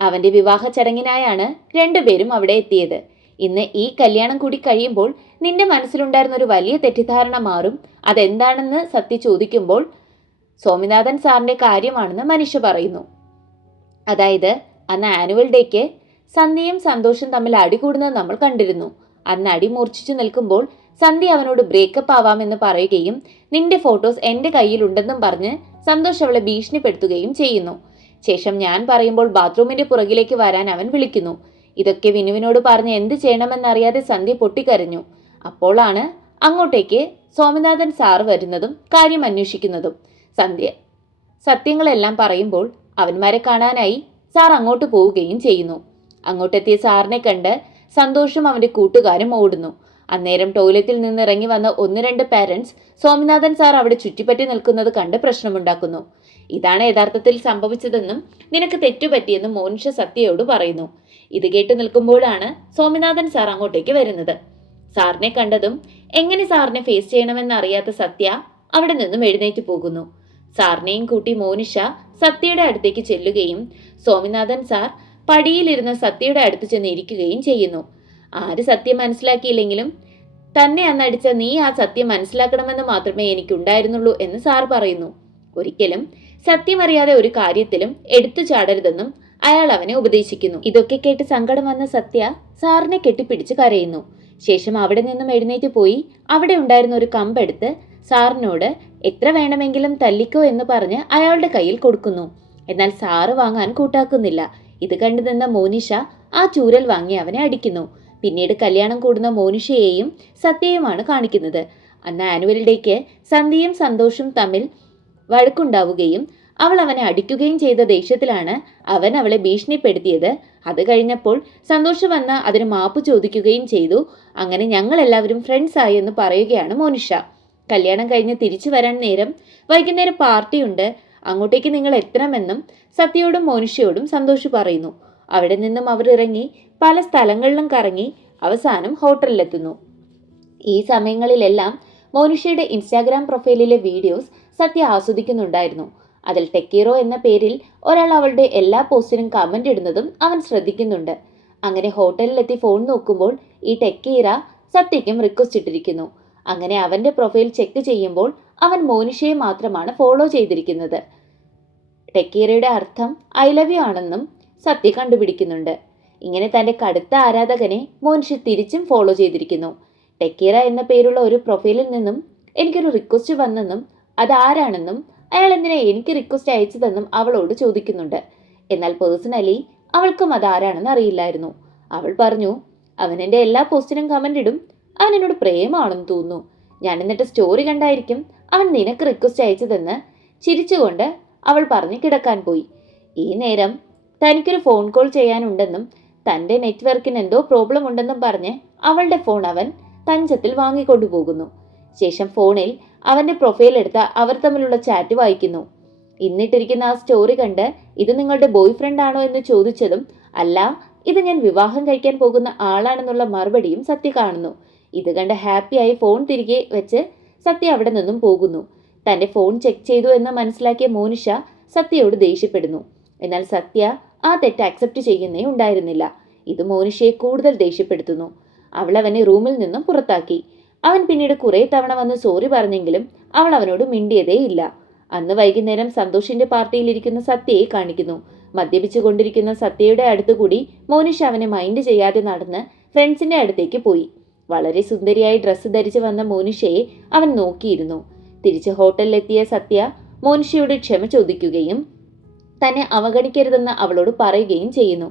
അവന്റെ വിവാഹ ചടങ്ങിനായാണ് രണ്ടുപേരും അവിടെ എത്തിയത്. ഇന്ന് ഈ കല്യാണം കൂടി കഴിയുമ്പോൾ നിന്റെ മനസ്സിലുണ്ടായിരുന്ന ഒരു വലിയ തെറ്റിദ്ധാരണ മാറും. അതെന്താണെന്ന് സത്യ ചോദിക്കുമ്പോൾ സ്വാമിനാഥൻ സാറിന്റെ കാര്യമാണെന്ന് മനുഷ്യ പറയുന്നു. അതായത് അന്ന് ആനുവൽ ഡേക്ക് സന്ധ്യയും സന്തോഷം തമ്മിൽ അടികൂടുന്നത് നമ്മൾ കണ്ടിരുന്നു. അന്ന് അടി മൂർച്ഛിച്ചു നിൽക്കുമ്പോൾ സന്ധ്യ അവനോട് ബ്രേക്കപ്പ് ആവാമെന്ന് പറയുകയും നിന്റെ ഫോട്ടോസ് എൻ്റെ കയ്യിലുണ്ടെന്നും പറഞ്ഞ് സന്തോഷ് അവളെ ഭീഷണിപ്പെടുത്തുകയും ചെയ്യുന്നു. ശേഷം ഞാൻ പറയുമ്പോൾ ബാത്റൂമിന്റെ പുറകിലേക്ക് വരാൻ അവൻ വിളിക്കുന്നു. ഇതൊക്കെ വിനുവിനോട് പറഞ്ഞ് എന്ത് ചെയ്യണമെന്നറിയാതെ സന്ധ്യ പൊട്ടിക്കരഞ്ഞു. അപ്പോഴാണ് അങ്ങോട്ടേക്ക് സ്വാമിനാഥൻ സാർ വരുന്നതും കാര്യം അന്വേഷിക്കുന്നതും. സന്ധ്യ സത്യങ്ങളെല്ലാം പറയുമ്പോൾ അവന്മാരെ കാണാനായി സാർ അങ്ങോട്ട് പോവുകയും ചെയ്യുന്നു. അങ്ങോട്ടെത്തിയ സാറിനെ കണ്ട് സന്തോഷും അവന്റെ കൂട്ടുകാരും ഓടുന്നു. അന്നേരം ടോയ്ലറ്റിൽ നിന്ന് ഇറങ്ങി വന്ന 1-2 പാരന്റ്സ് സ്വാമിനാഥൻ സാർ അവിടെ ചുറ്റിപ്പറ്റി നിൽക്കുന്നത് കണ്ട് പ്രശ്നമുണ്ടാക്കുന്നു. ഇതാണ് യഥാർത്ഥത്തിൽ സംഭവിച്ചതെന്നും നിനക്ക് തെറ്റുപറ്റിയെന്നും മോനിഷ സത്യയോട് പറയുന്നു. ഇത് കേട്ടു നിൽക്കുമ്പോഴാണ് സ്വാമിനാഥൻ സാർ അങ്ങോട്ടേക്ക് വരുന്നത്. സാറിനെ കണ്ടതും എങ്ങനെ സാറിനെ ഫേസ് ചെയ്യണമെന്ന് അറിയാത്ത സത്യ അവിടെ നിന്നും എഴുന്നേറ്റ് പോകുന്നു. സാറിനെയും കൂട്ടി മോനിഷ സത്യയുടെ അടുത്തേക്ക് ചെല്ലുകയും സ്വാമിനാഥൻ സാർ പടിയിലിരുന്ന് സത്യയുടെ അടുത്ത് ചെന്ന് ഇരിക്കുകയും ചെയ്യുന്നു. ആര് സത്യം മനസ്സിലാക്കിയില്ലെങ്കിലും തന്നെ അന്നടിച്ച നീ ആ സത്യം മനസ്സിലാക്കണമെന്ന് മാത്രമേ എനിക്കുണ്ടായിരുന്നുള്ളൂ എന്ന് സാർ പറയുന്നു. ഒരിക്കലും സത്യമറിയാതെ ഒരു കാര്യത്തിലും എടുത്തു ചാടരുതെന്നും അയാൾ അവനെ ഉപദേശിക്കുന്നു. ഇതൊക്കെ കേട്ട് സങ്കടം വന്ന സത്യ സാറിനെ കെട്ടിപ്പിടിച്ച് കരയുന്നു. ശേഷം അവിടെ നിന്നും എഴുന്നേറ്റ് പോയി അവിടെ ഉണ്ടായിരുന്ന ഒരു കമ്പെടുത്ത് സാറിനോട് എത്ര വേണമെങ്കിലും തല്ലിക്കോ എന്ന് പറഞ്ഞ് അയാളുടെ കയ്യിൽ കൊടുക്കുന്നു. എന്നാൽ സാറ് വാങ്ങാൻ കൂട്ടാക്കുന്നില്ല. ഇത് കണ്ടു നിന്ന മോനിഷ ആ ചൂരൽ വാങ്ങി അവനെ അടിക്കുന്നു. പിന്നീട് കല്യാണം കൂടുന്ന മോനിഷയെയും സത്യയുമാണ് കാണിക്കുന്നത്. അന്ന് ആനുവൽ ഡേക്ക് സന്ധ്യയും സന്തോഷും തമ്മിൽ വഴക്കുണ്ടാവുകയും അവൾ അവനെ അടിക്കുകയും ചെയ്ത ദേഷ്യത്തിലാണ് അവൻ അവളെ ഭീഷണിപ്പെടുത്തിയത്. അത് കഴിഞ്ഞപ്പോൾ സന്തോഷം വന്ന് അതിന് മാപ്പ് ചോദിക്കുകയും ചെയ്തു. അങ്ങനെ ഞങ്ങളെല്ലാവരും ഫ്രണ്ട്സ് ആയി എന്ന് പറയുകയാണ് മോനിഷ. കല്യാണം കഴിഞ്ഞ് തിരിച്ചു വരാൻ നേരം വൈകുന്നേരം പാർട്ടിയുണ്ട്, അങ്ങോട്ടേക്ക് നിങ്ങൾ എത്തണമെന്നും സത്യയോടും മോനിഷയോടും സന്തോഷ് പറയുന്നു. അവിടെ നിന്നും അവർ ഇറങ്ങി പല സ്ഥലങ്ങളിലും കറങ്ങി അവസാനം ഹോട്ടലിലെത്തുന്നു. ഈ സമയങ്ങളിലെല്ലാം മോനിഷയുടെ ഇൻസ്റ്റാഗ്രാം പ്രൊഫൈലിലെ വീഡിയോസ് സത്യ ആസ്വദിക്കുന്നുണ്ടായിരുന്നു. അതിൽ ടെക്കീറോ എന്ന പേരിൽ ഒരാൾ അവളുടെ എല്ലാ പോസ്റ്റിനും കമന്റ് ഇടുന്നതും അവൻ ശ്രദ്ധിക്കുന്നുണ്ട്. അങ്ങനെ ഹോട്ടലിലെത്തി ഫോൺ നോക്കുമ്പോൾ ഈ ടെക്കീറ സത്യയ്ക്കും റിക്വസ്റ്റ് ഇട്ടിരിക്കുന്നു. അങ്ങനെ അവന്റെ പ്രൊഫൈൽ ചെക്ക് ചെയ്യുമ്പോൾ അവൻ മോനിഷയെ മാത്രമാണ് ഫോളോ ചെയ്തിരിക്കുന്നത്. ടെക്കീറയുടെ അർത്ഥം ഐ ലവ് യു ആണെന്നും സത്യ കണ്ടുപിടിക്കുന്നുണ്ട്. ഇങ്ങനെ തന്റെ കടുത്ത ആരാധകനെ മോനിഷ തിരിച്ചും ഫോളോ ചെയ്തിരിക്കുന്നു. ടെക്കീറ എന്ന പേരുള്ള ഒരു പ്രൊഫൈലിൽ നിന്നും എനിക്കൊരു റിക്വസ്റ്റ് വന്നെന്നും അതാരാണെന്നും അയാൾ എന്തിനാ എനിക്ക് റിക്വസ്റ്റ് അയച്ചതെന്നും അവളോട് ചോദിക്കുന്നുണ്ട്. എന്നാൽ പേഴ്സണലി അവൾക്കും അതാരാണെന്ന് അറിയില്ലായിരുന്നു. അവൾ പറഞ്ഞു, അവൻ എൻ്റെ എല്ലാ പോസ്റ്റിനും കമന്റ് ഇടും, അവൻ എന്നോട് പ്രേമാണെന്ന് തോന്നുന്നു. ഞാൻ എന്നിട്ട് സ്റ്റോറി കണ്ടായിരിക്കും അവൻ നിനക്ക് റിക്വസ്റ്റ് അയച്ചതെന്ന് ചിരിച്ചുകൊണ്ട് അവൾ പറഞ്ഞ് കിടക്കാൻ പോയി. ഈ നേരം തനിക്കൊരു ഫോൺ കോൾ ചെയ്യാനുണ്ടെന്നും തൻ്റെ നെറ്റ്വർക്കിന് എന്തോ പ്രോബ്ലം ഉണ്ടെന്നും പറഞ്ഞ് അവളുടെ ഫോൺ അവൻ തഞ്ചത്തിൽ വാങ്ങിക്കൊണ്ടുപോകുന്നു. ശേഷം ഫോണിൽ അവൻ്റെ പ്രൊഫൈൽ എടുത്ത് അവർ തമ്മിലുള്ള ചാറ്റ് വായിക്കുന്നു. ഇന്നിട്ടിരിക്കുന്ന ആ സ്റ്റോറി കണ്ട് ഇത് നിങ്ങളുടെ ബോയ് ഫ്രണ്ട് ആണോ എന്ന് ചോദിച്ചതും അല്ല, ഇത് ഞാൻ വിവാഹം കഴിക്കാൻ പോകുന്ന ആളാണെന്നുള്ള മറുപടിയും സത്യ കാണുന്നു. ഇത് കണ്ട് ഹാപ്പിയായി ഫോൺ തിരികെ വെച്ച് സത്യ അവിടെ നിന്നും പോകുന്നു. തൻ്റെ ഫോൺ ചെക്ക് ചെയ്തു എന്ന് മനസ്സിലാക്കിയ മോനിഷ സത്യയോട് ദേഷ്യപ്പെടുന്നു. എന്നാൽ സത്യ ആ തെറ്റ് അക്സെപ്റ്റ് ചെയ്യുന്നേ ഉണ്ടായിരുന്നില്ല. ഇത് മോനിഷയെ കൂടുതൽ ദേഷ്യപ്പെടുത്തുന്നു. അവൾ അവനെ റൂമിൽ നിന്നും പുറത്താക്കി. അവൻ പിന്നീട് കുറേ തവണ വന്ന് സോറി പറഞ്ഞെങ്കിലും അവൾ അവനോട് മിണ്ടിയതേ ഇല്ല. അന്ന് വൈകുന്നേരം സന്തോഷിന്റെ പാർട്ടിയിലിരിക്കുന്ന സത്യയെ കാണിക്കുന്നു. മദ്യപിച്ചു കൊണ്ടിരിക്കുന്ന സത്യയുടെ അടുത്തുകൂടി മോനിഷ അവനെ മൈൻഡ് ചെയ്യാതെ നടന്ന് ഫ്രണ്ട്സിന്റെ അടുത്തേക്ക് പോയി. വളരെ സുന്ദരിയായി ഡ്രസ്സ് ധരിച്ചു വന്ന മോനിഷയെ അവൻ നോക്കിയിരുന്നു. തിരിച്ച് ഹോട്ടലിലെത്തിയ സത്യ മോനിഷയോട് ക്ഷമ ചോദിക്കുകയും തന്നെ അവഗണിക്കരുതെന്ന് അവളോട് പറയുകയും ചെയ്യുന്നു.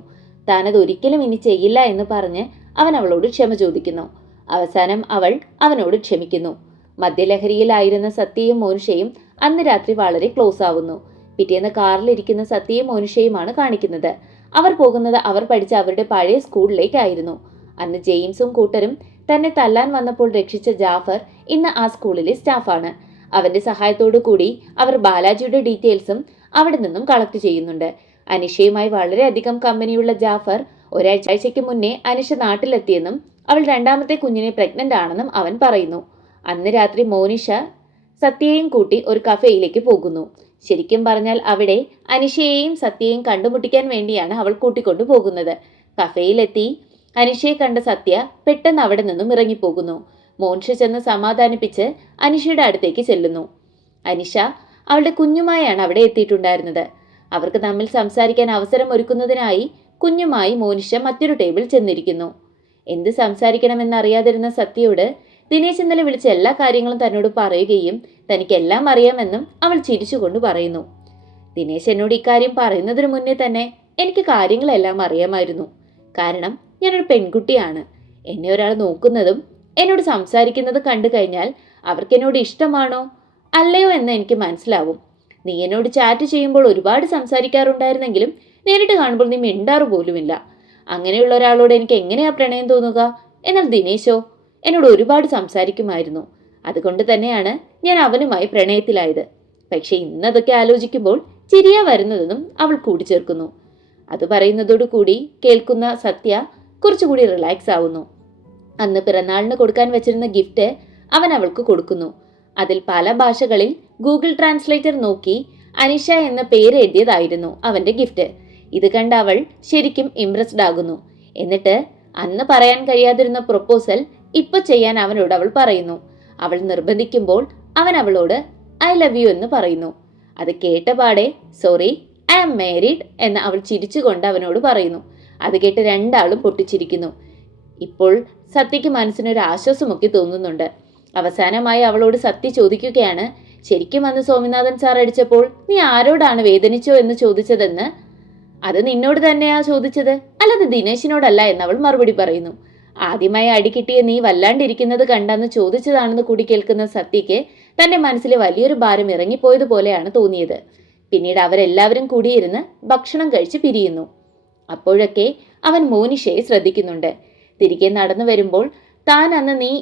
താനത് ഒരിക്കലും ഇനി ചെയ്യില്ല എന്ന് പറഞ്ഞ് അവൻ അവളോട് ക്ഷമ ചോദിക്കുന്നു. അവസാനം അവൾ അവനോട് ക്ഷമിക്കുന്നു. മദ്യലഹരിയിലായിരുന്ന സത്യയും മോനിഷയും അന്ന് രാത്രി വളരെ ക്ലോസ് ആവുന്നു. പിറ്റേന്ന് കാറിലിരിക്കുന്ന സത്യയും മോനിഷയുമാണ് കാണിക്കുന്നത്. അവർ പോകുന്നത് അവർ പഠിച്ച അവരുടെ പഴയ സ്കൂളിലേക്കായിരുന്നു. അന്ന് ജെയിംസും കൂട്ടരും തന്നെ തല്ലാൻ വന്നപ്പോൾ രക്ഷിച്ച ജാഫർ ഇന്ന് ആ സ്കൂളിലെ സ്റ്റാഫാണ്. അവന്റെ സഹായത്തോടു കൂടി അവർ ബാലാജിയുടെ ഡീറ്റെയിൽസും അവിടെ നിന്നും കളക്ട് ചെയ്യുന്നുണ്ട്. അനിഷയുമായി വളരെയധികം കമ്പനിയുള്ള ജാഫർ ഒരാഴ്ചയ്ക്ക് മുന്നേ അനിഷ നാട്ടിലെത്തിയെന്നും അവൾ രണ്ടാമത്തെ കുഞ്ഞിനെ പ്രഗ്നന്റ് ആണെന്നും അവൻ പറയുന്നു. അന്ന് രാത്രി മോനിഷ സത്യയെയും കൂട്ടി ഒരു കഫേയിലേക്ക് പോകുന്നു. ശരിക്കും പറഞ്ഞാൽ അവിടെ അനിഷയെയും സത്യയെയും കണ്ടുമുട്ടിക്കാൻ വേണ്ടിയാണ് അവൾ കൂട്ടിക്കൊണ്ടു പോകുന്നത്. കഫേയിലെത്തി അനിഷയെ കണ്ട സത്യ പെട്ടെന്ന് അവിടെ നിന്നും ഇറങ്ങിപ്പോകുന്നു. മോനിഷ ചെന്ന് സമാധാനിപ്പിച്ച് അനിഷയുടെ അടുത്തേക്ക് ചെല്ലുന്നു. അനിഷ അവളുടെ കുഞ്ഞുമായാണ് അവിടെ എത്തിയിട്ടുണ്ടായിരുന്നത്. അവർക്ക് തമ്മിൽ സംസാരിക്കാൻ അവസരം ഒരുക്കുന്നതിനായി കുഞ്ഞുമായി മോനിഷ മറ്റൊരു ടേബിൾ ചെന്നിരിക്കുന്നു. എന്ത് സംസാരിക്കണമെന്നറിയാതിരുന്ന സത്യയോട് ദിനേശ് ഇന്നലെ വിളിച്ച എല്ലാ കാര്യങ്ങളും തന്നോട് പറയുകയും തനിക്കെല്ലാം അറിയാമെന്നും അവൾ ചിരിച്ചുകൊണ്ട് പറയുന്നു. ദിനേശ് എന്നോട് ഇക്കാര്യം പറയുന്നതിന് മുന്നേ തന്നെ എനിക്ക് കാര്യങ്ങളെല്ലാം അറിയാമായിരുന്നു. കാരണം ഞാനൊരു പെൺകുട്ടിയാണ്. എന്നെ ഒരാൾ നോക്കുന്നതും എന്നോട് സംസാരിക്കുന്നത് കണ്ടു കഴിഞ്ഞാൽ അവർക്ക് എന്നോട് ഇഷ്ടമാണോ അല്ലയോ എന്ന് എനിക്ക് മനസ്സിലാവും. നീ എന്നോട് ചാറ്റ് ചെയ്യുമ്പോൾ ഒരുപാട് സംസാരിക്കാറുണ്ടായിരുന്നെങ്കിലും നേരിട്ട് കാണുമ്പോൾ നീ മിണ്ടാറു പോലുമില്ല. അങ്ങനെയുള്ള ഒരാളോട് എനിക്ക് എങ്ങനെയാ പ്രണയം തോന്നുക? എന്നാൽ ദിനേശോ എന്നോട് ഒരുപാട് സംസാരിക്കുമായിരുന്നു. അതുകൊണ്ട് തന്നെയാണ് ഞാൻ അവനുമായി പ്രണയത്തിലായത്. പക്ഷെ ഇന്നതൊക്കെ ആലോചിക്കുമ്പോൾ ചിരിയാ വരുന്നതെന്നും അവൾ കൂട്ടിച്ചേർക്കുന്നു. അത് പറയുന്നതോടുകൂടി കേൾക്കുന്ന സത്യ കുറച്ചുകൂടി റിലാക്സ് ആവുന്നു. അന്ന് പിറന്നാളിന് കൊടുക്കാൻ വെച്ചിരുന്ന ഗിഫ്റ്റ് അവൻ അവൾക്ക് കൊടുക്കുന്നു. അതിൽ പല ഭാഷകളിൽ ഗൂഗിൾ ട്രാൻസ്ലേറ്റർ നോക്കി അനിഷ എന്ന പേര് എഴുതിയതായിരുന്നു അവന്റെ ഗിഫ്റ്റ്. ഇത് കണ്ട് അവൾ ശരിക്കും ഇംപ്രസ്ഡ് ആകുന്നു. എന്നിട്ട് അന്ന് പറയാൻ കഴിയാതിരുന്ന പ്രൊപ്പോസൽ ഇപ്പൊ ചെയ്യാൻ അവനോട് അവൾ പറയുന്നു. അവൾ നിർബന്ധിക്കുമ്പോൾ അവൻ അവളോട് ഐ ലവ് യു എന്ന് പറയുന്നു. അത് കേട്ടപാടെ സോറി ഐ ആം മാരീഡ് എന്ന് അവൾ ചിരിച്ചുകൊണ്ട് അവനോട് പറയുന്നു. അത് കേട്ട് രണ്ടാളും പൊട്ടിച്ചിരിക്കുന്നു. ഇപ്പോൾ സത്യയ്ക്ക് മനസ്സിനൊരു ആശ്വാസമൊക്കെ തോന്നുന്നുണ്ട്. അവസാനമായി അവളോട് സത്യ ചോദിക്കുകയാണ്, ശരിക്കും അന്ന് സ്വാമിനാഥൻ സാർ അടിച്ചപ്പോൾ നീ ആരോടാണ് വേദനിച്ചോ എന്ന് ചോദിച്ചതെന്ന്? അത് നിന്നോട് തന്നെയാ ചോദിച്ചത്, അല്ലാതെ ദിനേശിനോടല്ല എന്നവൾ മറുപടി പറയുന്നു. ആദ്യമായി അടി കിട്ടിയ നീ വല്ലാണ്ടിരിക്കുന്നത് കണ്ടെന്ന് ചോദിച്ചതാണെന്ന് കൂടി കേൾക്കുന്ന സത്യയ്ക്ക് തന്റെ മനസ്സിലെ വലിയൊരു ഭാരം ഇറങ്ങിപ്പോയതുപോലെയാണ് തോന്നിയത്. പിന്നീട് അവരെല്ലാവരും കൂടിയിരുന്ന് ഭക്ഷണം കഴിച്ച് പിരിയുന്നു. അപ്പോഴൊക്കെ അവൻ മോനിഷയെ ശ്രദ്ധിക്കുന്നുണ്ട്. തിരികെ നടന്നു വരുമ്പോൾ താൻ അന്ന് നീ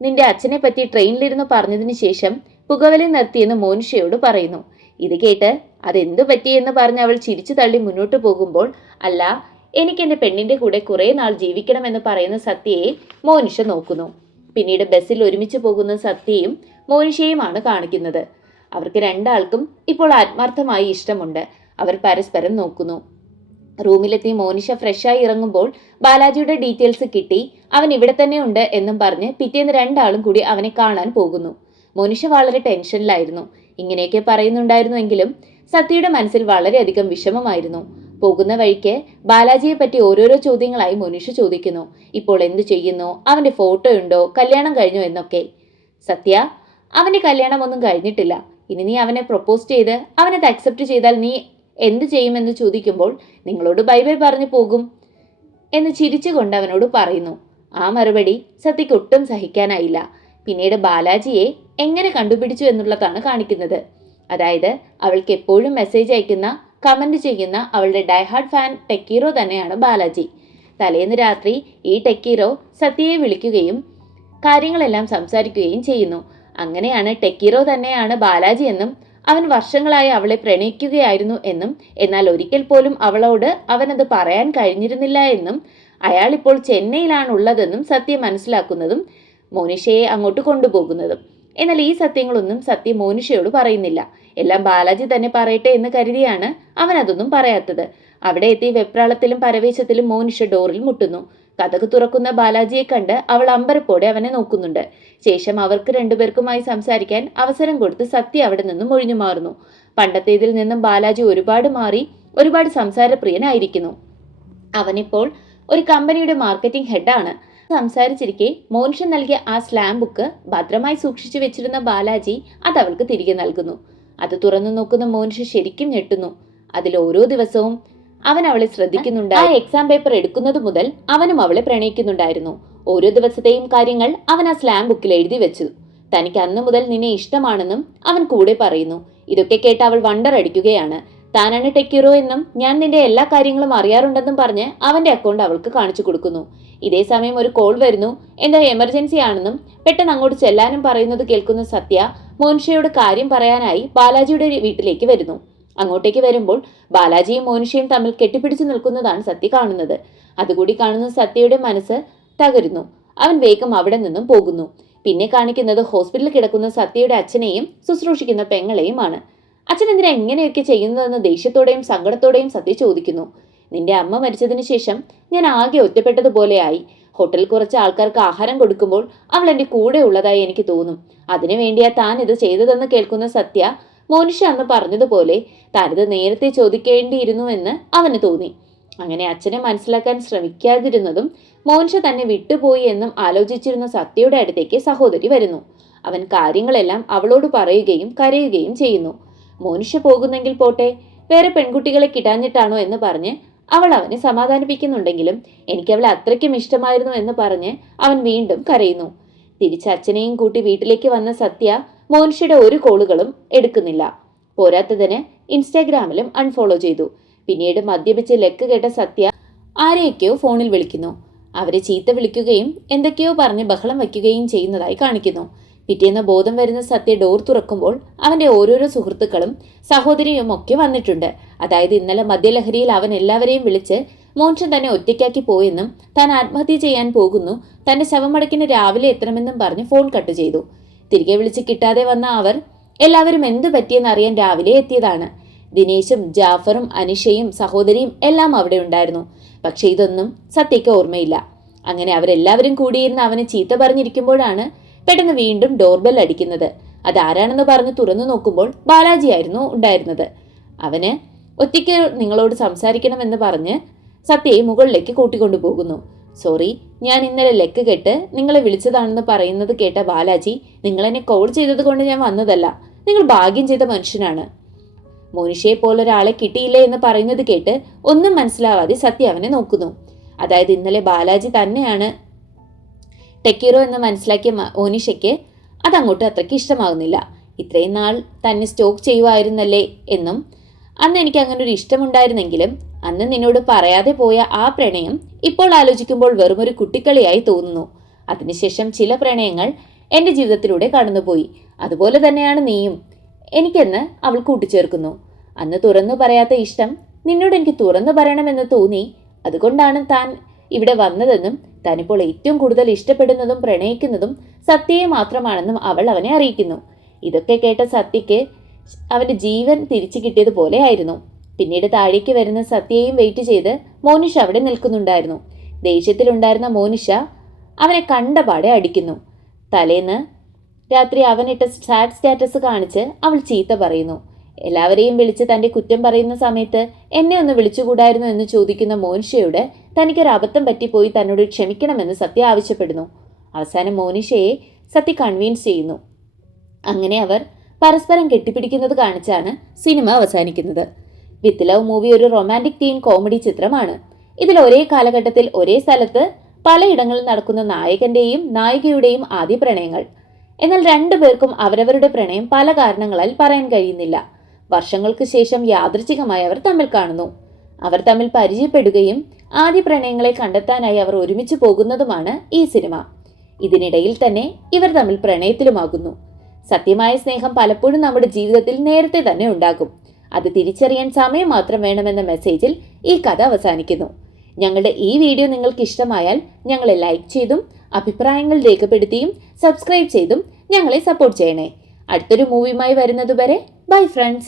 നിന്റെ അച്ഛനെ പറ്റി ട്രെയിനിലിരുന്ന് പറഞ്ഞതിന് ശേഷം പുകവലി നിർത്തിയെന്ന് മോനിഷയോട് പറയുന്നു. ഇത് കേട്ട് അതെന്തു പറ്റിയെന്ന് പറഞ്ഞ് അവൾ ചിരിച്ചു തള്ളി മുന്നോട്ട് പോകുമ്പോൾ, അല്ല എനിക്ക് എൻ്റെ പെണ്ണിൻ്റെ കൂടെ കുറേ നാൾ ജീവിക്കണമെന്ന് പറയുന്ന സത്യയെ മോനിഷ നോക്കുന്നു. പിന്നീട് ബസ്സിൽ ഒരുമിച്ച് പോകുന്ന സത്യയും മോനിഷയുമാണ് കാണിക്കുന്നത്. അവർക്ക് രണ്ടാൾക്കും ഇപ്പോൾ ആത്മാർത്ഥമായി ഇഷ്ടമുണ്ട്. അവർ പരസ്പരം നോക്കുന്നു. റൂമിലെത്തി മോനിഷ ഫ്രഷായി ഇറങ്ങുമ്പോൾ ബാലാജിയുടെ ഡീറ്റെയിൽസ് കിട്ടി, അവൻ ഇവിടെ തന്നെ ഉണ്ട് എന്നും പറഞ്ഞ് പിറ്റേന്ന് രണ്ടാളും കൂടി അവനെ കാണാൻ പോകുന്നു. മോനിഷ വളരെ ടെൻഷനിലായിരുന്നു. ഇങ്ങനെയൊക്കെ പറയുന്നുണ്ടായിരുന്നുവെങ്കിലും സത്യയുടെ മനസ്സിൽ വളരെയധികം വിഷമമായിരുന്നു. പോകുന്ന വഴിക്ക് ബാലാജിയെ പറ്റി ഓരോരോ ചോദ്യങ്ങളായി മോനിഷ ചോദിക്കുന്നു. ഇപ്പോൾ എന്തു ചെയ്യുന്നു, അവന്റെ ഫോട്ടോ ഉണ്ടോ, കല്യാണം കഴിഞ്ഞോ എന്നൊക്കെ. സത്യ, അവന്റെ കല്യാണം ഒന്നും കഴിഞ്ഞിട്ടില്ല. ഇനി നീ അവനെ പ്രൊപ്പോസ് ചെയ്ത് അവനത് അക്സെപ്റ്റ് ചെയ്താൽ നീ എന്ത് ചെയ്യുമെന്ന് ചോദിക്കുമ്പോൾ നിങ്ങളോട് ബൈ ബൈ പറഞ്ഞു പോകും എന്ന് ചിരിച്ചുകൊണ്ട് അവനോട് പറയുന്നു. ആ മറുപടി സത്യയ്ക്ക് ഒട്ടും സഹിക്കാനായില്ല. പിന്നീട് ബാലാജിയെ എങ്ങനെ കണ്ടുപിടിച്ചു എന്നുള്ളതാണ് കാണിക്കുന്നത്. അതായത് അവൾക്ക് എപ്പോഴും മെസ്സേജ് അയക്കുന്ന, കമന്റ് ചെയ്യുന്ന അവളുടെ ഡൈഹാർഡ് ഫാൻ ടെക്കീറോ തന്നെയാണ് ബാലാജി. തലേന്ന് രാത്രി ഈ ടെക്കീറോ സത്യയെ വിളിക്കുകയും കാര്യങ്ങളെല്ലാം സംസാരിക്കുകയും ചെയ്യുന്നു. അങ്ങനെയാണ് ടെക്കീറോ തന്നെയാണ് ബാലാജി എന്നും അവൻ വർഷങ്ങളായി അവളെ പ്രണയിക്കുകയായിരുന്നു എന്നും എന്നാൽ ഒരിക്കൽ പോലും അവളോട് അവനത് പറയാൻ കഴിഞ്ഞിരുന്നില്ല എന്നും അയാൾ ഇപ്പോൾ ചെന്നൈയിലാണുള്ളതെന്നും സത്യ മനസ്സിലാക്കുന്നതും മോനിഷയെ അങ്ങോട്ട് കൊണ്ടുപോകുന്നതും. എന്നാൽ ഈ സത്യങ്ങളൊന്നും സത്യ മോനിഷയോട് പറയുന്നില്ല. എല്ലാം ബാലാജി തന്നെ പറയട്ടെ എന്ന് കരുതിയാണ് അവൻ അതൊന്നും പറയാത്തത്. അവിടെ എത്തി വെപ്രാളത്തിലും പരവേശത്തിലും മോനിഷ ഡോറിൽ മുട്ടുന്നു. കതക് തുറക്കുന്ന ബാലാജിയെ കണ്ട് അവൾ അമ്പരപ്പോടെ അവനെ നോക്കുന്നുണ്ട്. ശേഷം അവർക്ക് രണ്ടുപേർക്കുമായി സംസാരിക്കാൻ അവസരം കൊടുത്ത് സത്യ അവിടെ നിന്നും ഒഴിഞ്ഞു മാറുന്നു. പണ്ടത്തേതിൽ നിന്നും ബാലാജി ഒരുപാട് മാറി, ഒരുപാട് സംസാരപ്രിയനായിരിക്കുന്നു. അവനിപ്പോൾ ഒരു കമ്പനിയുടെ മാർക്കറ്റിംഗ് ഹെഡാണ്. സംസാരിച്ചിരിക്കെ മോനിഷ നൽകിയ ആ സ്ലാം ബുക്ക് ഭദ്രമായി സൂക്ഷിച്ചു വെച്ചിരുന്ന ബാലാജി അത് അവൾക്ക് തിരികെ നൽകുന്നു. അത് തുറന്നു നോക്കുന്ന മോനിഷ ശരിക്കും ഞെട്ടുന്നു. അതിൽ ഓരോ ദിവസവും അവൻ അവളെ ശ്രദ്ധിക്കുന്നുണ്ട്. ആ എക്സാം പേപ്പർ എടുക്കുന്നത് മുതൽ അവനും അവളെ പ്രണയിക്കുന്നുണ്ടായിരുന്നു. ഓരോ ദിവസത്തെയും കാര്യങ്ങൾ അവൻ ആ സ്ലാം ബുക്കിൽ എഴുതി വെച്ചു. തനിക്ക് അന്നു മുതൽ നിന്നെ ഇഷ്ടമാണെന്നും അവൻ കൂടെ പറയുന്നു. ഇതൊക്കെ കേട്ട് അവൾ വണ്ടർ അടിക്കുകയാണ്. താനാണ് ടെക്യൂറോ എന്നും ഞാൻ നിന്റെ എല്ലാ കാര്യങ്ങളും അറിയാറുണ്ടെന്നും പറഞ്ഞ് അവന്റെ അക്കൗണ്ട് അവൾക്ക് കാണിച്ചു കൊടുക്കുന്നു. ഇതേ സമയം ഒരു കോൾ വരുന്നു. എന്താ എമർജൻസി ആണെന്നും പെട്ടെന്ന് അങ്ങോട്ട് ചെല്ലാനും പറയുന്നത് കേൾക്കുന്ന സത്യ മോനിഷയോട് കാര്യം പറയാനായി ബാലാജിയുടെ വീട്ടിലേക്ക് വരുന്നു. അങ്ങോട്ടേക്ക് വരുമ്പോൾ ബാലാജിയും മോനിഷയും തമ്മിൽ കെട്ടിപ്പിടിച്ചു നിൽക്കുന്നതാണ് സത്യ കാണുന്നത്. അതുകൂടി കാണുന്ന സത്യയുടെ മനസ്സ് തകരുന്നു. അവൻ വേഗം അവിടെ നിന്നും പോകുന്നു. പിന്നെ കാണിക്കുന്നത് ഹോസ്പിറ്റലിൽ കിടക്കുന്ന സത്യയുടെ അച്ഛനെയും ശുശ്രൂഷിക്കുന്ന പെങ്ങളെയുമാണ്. അച്ഛൻ എന്തിനാ ഇങ്ങനെയൊക്കെ ചെയ്യുന്നതെന്ന് ദേഷ്യത്തോടെയും സങ്കടത്തോടെയും സത്യ ചോദിക്കുന്നു. നിന്റെ അമ്മ മരിച്ചതിന് ശേഷം ഞാൻ ആകെ ഒറ്റപ്പെട്ടതുപോലെയായി. ഹോട്ടലിൽ കുറച്ച് ആൾക്കാർക്ക് ആഹാരം കൊടുക്കുമ്പോൾ അവൾ എൻ്റെ കൂടെ ഉള്ളതായി എനിക്ക് തോന്നും. അതിനു വേണ്ടിയാ താൻ ഇത് ചെയ്തതെന്ന് കേൾക്കുന്ന സത്യ മോനിഷ അന്ന് പറഞ്ഞതുപോലെ താനിത് നേരത്തെ ചോദിക്കേണ്ടിയിരുന്നുവെന്ന് അവന് തോന്നി. അങ്ങനെ അച്ഛനെ മനസ്സിലാക്കാൻ ശ്രമിക്കാതിരുന്നതും മോനിഷ തന്നെ വിട്ടുപോയി എന്നും ആലോചിച്ചിരുന്ന സത്യയുടെ അടുത്തേക്ക് സഹോദരി വരുന്നു. അവൻ കാര്യങ്ങളെല്ലാം അവളോട് പറയുകയും കരയുകയും ചെയ്യുന്നു. മോനിഷ പോകുന്നെങ്കിൽ പോട്ടെ, വേറെ പെൺകുട്ടികളെ കിട്ടാഞ്ഞിട്ടാണോ എന്ന് പറഞ്ഞ് അവൾ അവനെ സമാധാനിപ്പിക്കുന്നുണ്ടെങ്കിലും എനിക്കവളെ അത്രയ്ക്കും ഇഷ്ടമായിരുന്നു എന്ന് പറഞ്ഞ് അവൻ വീണ്ടും കരയുന്നു. തിരിച്ച് അച്ഛനെയും കൂട്ടി വീട്ടിലേക്ക് വന്ന സത്യ മോനിഷയുടെ ഒരു കോളുകളും എടുക്കുന്നില്ല. പോരാത്തതിന് ഇൻസ്റ്റാഗ്രാമിലും അൺഫോളോ ചെയ്തു. പിന്നീട് മദ്യപിച്ച് ലെക്ക് കേട്ട സത്യ ആരെയൊക്കെയോ ഫോണിൽ വിളിക്കുന്നു. അവരെ ചീത്ത വിളിക്കുകയും എന്തൊക്കെയോ പറഞ്ഞ് ബഹളം വയ്ക്കുകയും ചെയ്യുന്നതായി കാണിക്കുന്നു. പിറ്റേന്ന് ബോധം വരുന്ന സത്യ ഡോർ തുറക്കുമ്പോൾ അവന്റെ ഓരോരോ സുഹൃത്തുക്കളും സഹോദരിയും ഒക്കെ വന്നിട്ടുണ്ട്. അതായത് ഇന്നലെ മദ്യലഹരിയിൽ അവൻ എല്ലാവരെയും വിളിച്ച് മോൻഷൻ തന്നെ ഒറ്റയ്ക്കാക്കി പോയെന്നും താൻ ആത്മഹത്യ ചെയ്യാൻ പോകുന്നു, തന്റെ ശവമടക്കിന് രാവിലെ എത്തണമെന്നും പറഞ്ഞ് ഫോൺ കട്ട് ചെയ്തു. തിരികെ വിളിച്ച് കിട്ടാതെ വന്ന അവർ എല്ലാവരും എന്തു പറ്റിയെന്നറിയാൻ രാവിലെ എത്തിയതാണ്. ദിനേശും ജാഫറും അനിഷയും സഹോദരിയും എല്ലാം അവിടെ ഉണ്ടായിരുന്നു. പക്ഷെ ഇതൊന്നും സത്യയ്ക്ക് ഓർമ്മയില്ല. അങ്ങനെ അവരെല്ലാവരും കൂടിയിരുന്ന് അവനെ ചീത്ത പറഞ്ഞിരിക്കുമ്പോഴാണ് പെട്ടെന്ന് വീണ്ടും ഡോർബെൽ അടിക്കുന്നത്. അതാരാണെന്ന് പറഞ്ഞ് തുറന്നു നോക്കുമ്പോൾ ബാലാജിയായിരുന്നു ഉണ്ടായിരുന്നത്. അവന് ഒറ്റയ്ക്ക് നിങ്ങളോട് സംസാരിക്കണമെന്ന് പറഞ്ഞ് സത്യയെ മുകളിലേക്ക് കൂട്ടിക്കൊണ്ടുപോകുന്നു. സോറി, ഞാൻ ഇന്നലെ ലെക്ക് കെട്ട് നിങ്ങളെ വിളിച്ചതാണെന്ന് പറയുന്നത് കേട്ട ബാലാജി, നിങ്ങളെന്നെ കോൾ ചെയ്തത് കൊണ്ട് ഞാൻ വന്നതല്ല, നിങ്ങൾ ഭാഗ്യം ചെയ്ത മനുഷ്യനാണ്. മോനിഷയെ പോലൊരാളെ കിട്ടിയില്ലേ എന്ന് പറയുന്നത് കേട്ട് ഒന്നും മനസ്സിലാവാതെ സത്യ അവനെ നോക്കുന്നു. അതായത് ഇന്നലെ ബാലാജി തന്നെയാണ് ടെക്കീറോ എന്ന് മനസ്സിലാക്കിയ മോനിഷയ്ക്ക് അതങ്ങോട്ട് അത്രയ്ക്ക് ഇഷ്ടമാകുന്നില്ല. ഇത്രയും നാൾ തന്നെ സ്റ്റോക്ക് ചെയ്യുമായിരുന്നല്ലേ എന്നും അന്ന് എനിക്ക് അങ്ങനെ ഒരു ഇഷ്ടമുണ്ടായിരുന്നെങ്കിലും അന്ന് നിന്നോട് പറയാതെ പോയ ആ പ്രണയം ഇപ്പോൾ ആലോചിക്കുമ്പോൾ വെറുമൊരു കുട്ടിക്കളിയായി തോന്നുന്നു. അതിനുശേഷം ചില പ്രണയങ്ങൾ എൻ്റെ ജീവിതത്തിലൂടെ കടന്നുപോയി. അതുപോലെ തന്നെയാണ് നീയും എനിക്കെന്ന് അവൾ കൂട്ടിച്ചേർക്കുന്നു. അന്ന് തുറന്നു പറയാത്ത ഇഷ്ടം നിന്നോട് എനിക്ക് തുറന്നു പറയണമെന്ന് തോന്നി. അതുകൊണ്ടാണ് താൻ ഇവിടെ വന്നതെന്നും താനിപ്പോൾ ഏറ്റവും കൂടുതൽ ഇഷ്ടപ്പെടുന്നതും പ്രണയിക്കുന്നതും സത്യയെ മാത്രമാണെന്നും അവൾ അവനെ അറിയിക്കുന്നു. ഇതൊക്കെ കേട്ട സത്യയ്ക്ക് അവന്റെ ജീവൻ തിരിച്ചു കിട്ടിയതുപോലെ ആയിരുന്നു. പിന്നീട് താഴേക്ക് വരുന്ന സത്യയെയും വെയിറ്റ് ചെയ്ത് മോനിഷ അവിടെ നിൽക്കുന്നുണ്ടായിരുന്നു. ദേഷ്യത്തിലുണ്ടായിരുന്ന മോനിഷ അവനെ കണ്ടപാടെ അടിക്കുന്നു. തലേന്ന് രാത്രി അവനിട്ട സാഡ് സ്റ്റാറ്റസ് കാണിച്ച് അവൾ ചീത്ത പറയുന്നു. എല്ലാവരെയും വിളിച്ച് തന്റെ കുറ്റം പറയുന്ന സമയത്ത് എന്നെ ഒന്ന് വിളിച്ചുകൂടായിരുന്നു എന്ന് ചോദിക്കുന്ന മോനിഷയോട് തനിക്കൊരു അബദ്ധം പറ്റിപ്പോയി തന്നോട് ക്ഷമിക്കണമെന്ന് സത്യ ആവശ്യപ്പെടുന്നു. അവസാനം മോനിഷയെ സത്യ കൺവിൻസ് ചെയ്യുന്നു. അങ്ങനെ അവർ പരസ്പരം കെട്ടിപ്പിടിക്കുന്നത് കാണിച്ചാണ് സിനിമ അവസാനിക്കുന്നത്. വിത്ത് ലവ് മൂവി ഒരു റൊമാൻറ്റിക് തീം കോമഡി ചിത്രമാണ്. ഇതിൽ ഒരേ കാലഘട്ടത്തിൽ ഒരേ സ്ഥലത്ത് പലയിടങ്ങളിൽ നടക്കുന്ന നായകന്റെയും നായികയുടെയും ആദ്യ പ്രണയങ്ങൾ. എന്നാൽ രണ്ടുപേർക്കും അവരവരുടെ പ്രണയം പല കാരണങ്ങളാൽ പറയാൻ കഴിയുന്നില്ല. വർഷങ്ങൾക്ക് ശേഷം യാദൃച്ഛികമായി അവർ തമ്മിൽ കാണുന്നു. അവർ തമ്മിൽ പരിചയപ്പെടുകയും ആദ്യ പ്രണയങ്ങളെ കണ്ടെത്താനായി അവർ ഒരുമിച്ച് പോകുന്നതുമാണ് ഈ സിനിമ. ഇതിനിടയിൽ തന്നെ ഇവർ തമ്മിൽ പ്രണയത്തിലുമാകുന്നു. സത്യമായ സ്നേഹം പലപ്പോഴും നമ്മുടെ ജീവിതത്തിൽ നേരത്തെ തന്നെ ഉണ്ടാകും. അത് തിരിച്ചറിയാൻ സമയം മാത്രം വേണമെന്ന മെസ്സേജിൽ ഈ കഥ അവസാനിക്കുന്നു. ഞങ്ങളുടെ ഈ വീഡിയോ നിങ്ങൾക്ക് ഇഷ്ടമായാൽ ഞങ്ങളെ ലൈക്ക് ചെയ്തും അഭിപ്രായങ്ങൾ രേഖപ്പെടുത്തിയും സബ്സ്ക്രൈബ് ചെയ്തും ഞങ്ങളെ സപ്പോർട്ട് ചെയ്യണേ. അടുത്തൊരു മൂവിയുമായി വരുന്നതുവരെ ബൈ ഫ്രണ്ട്സ്.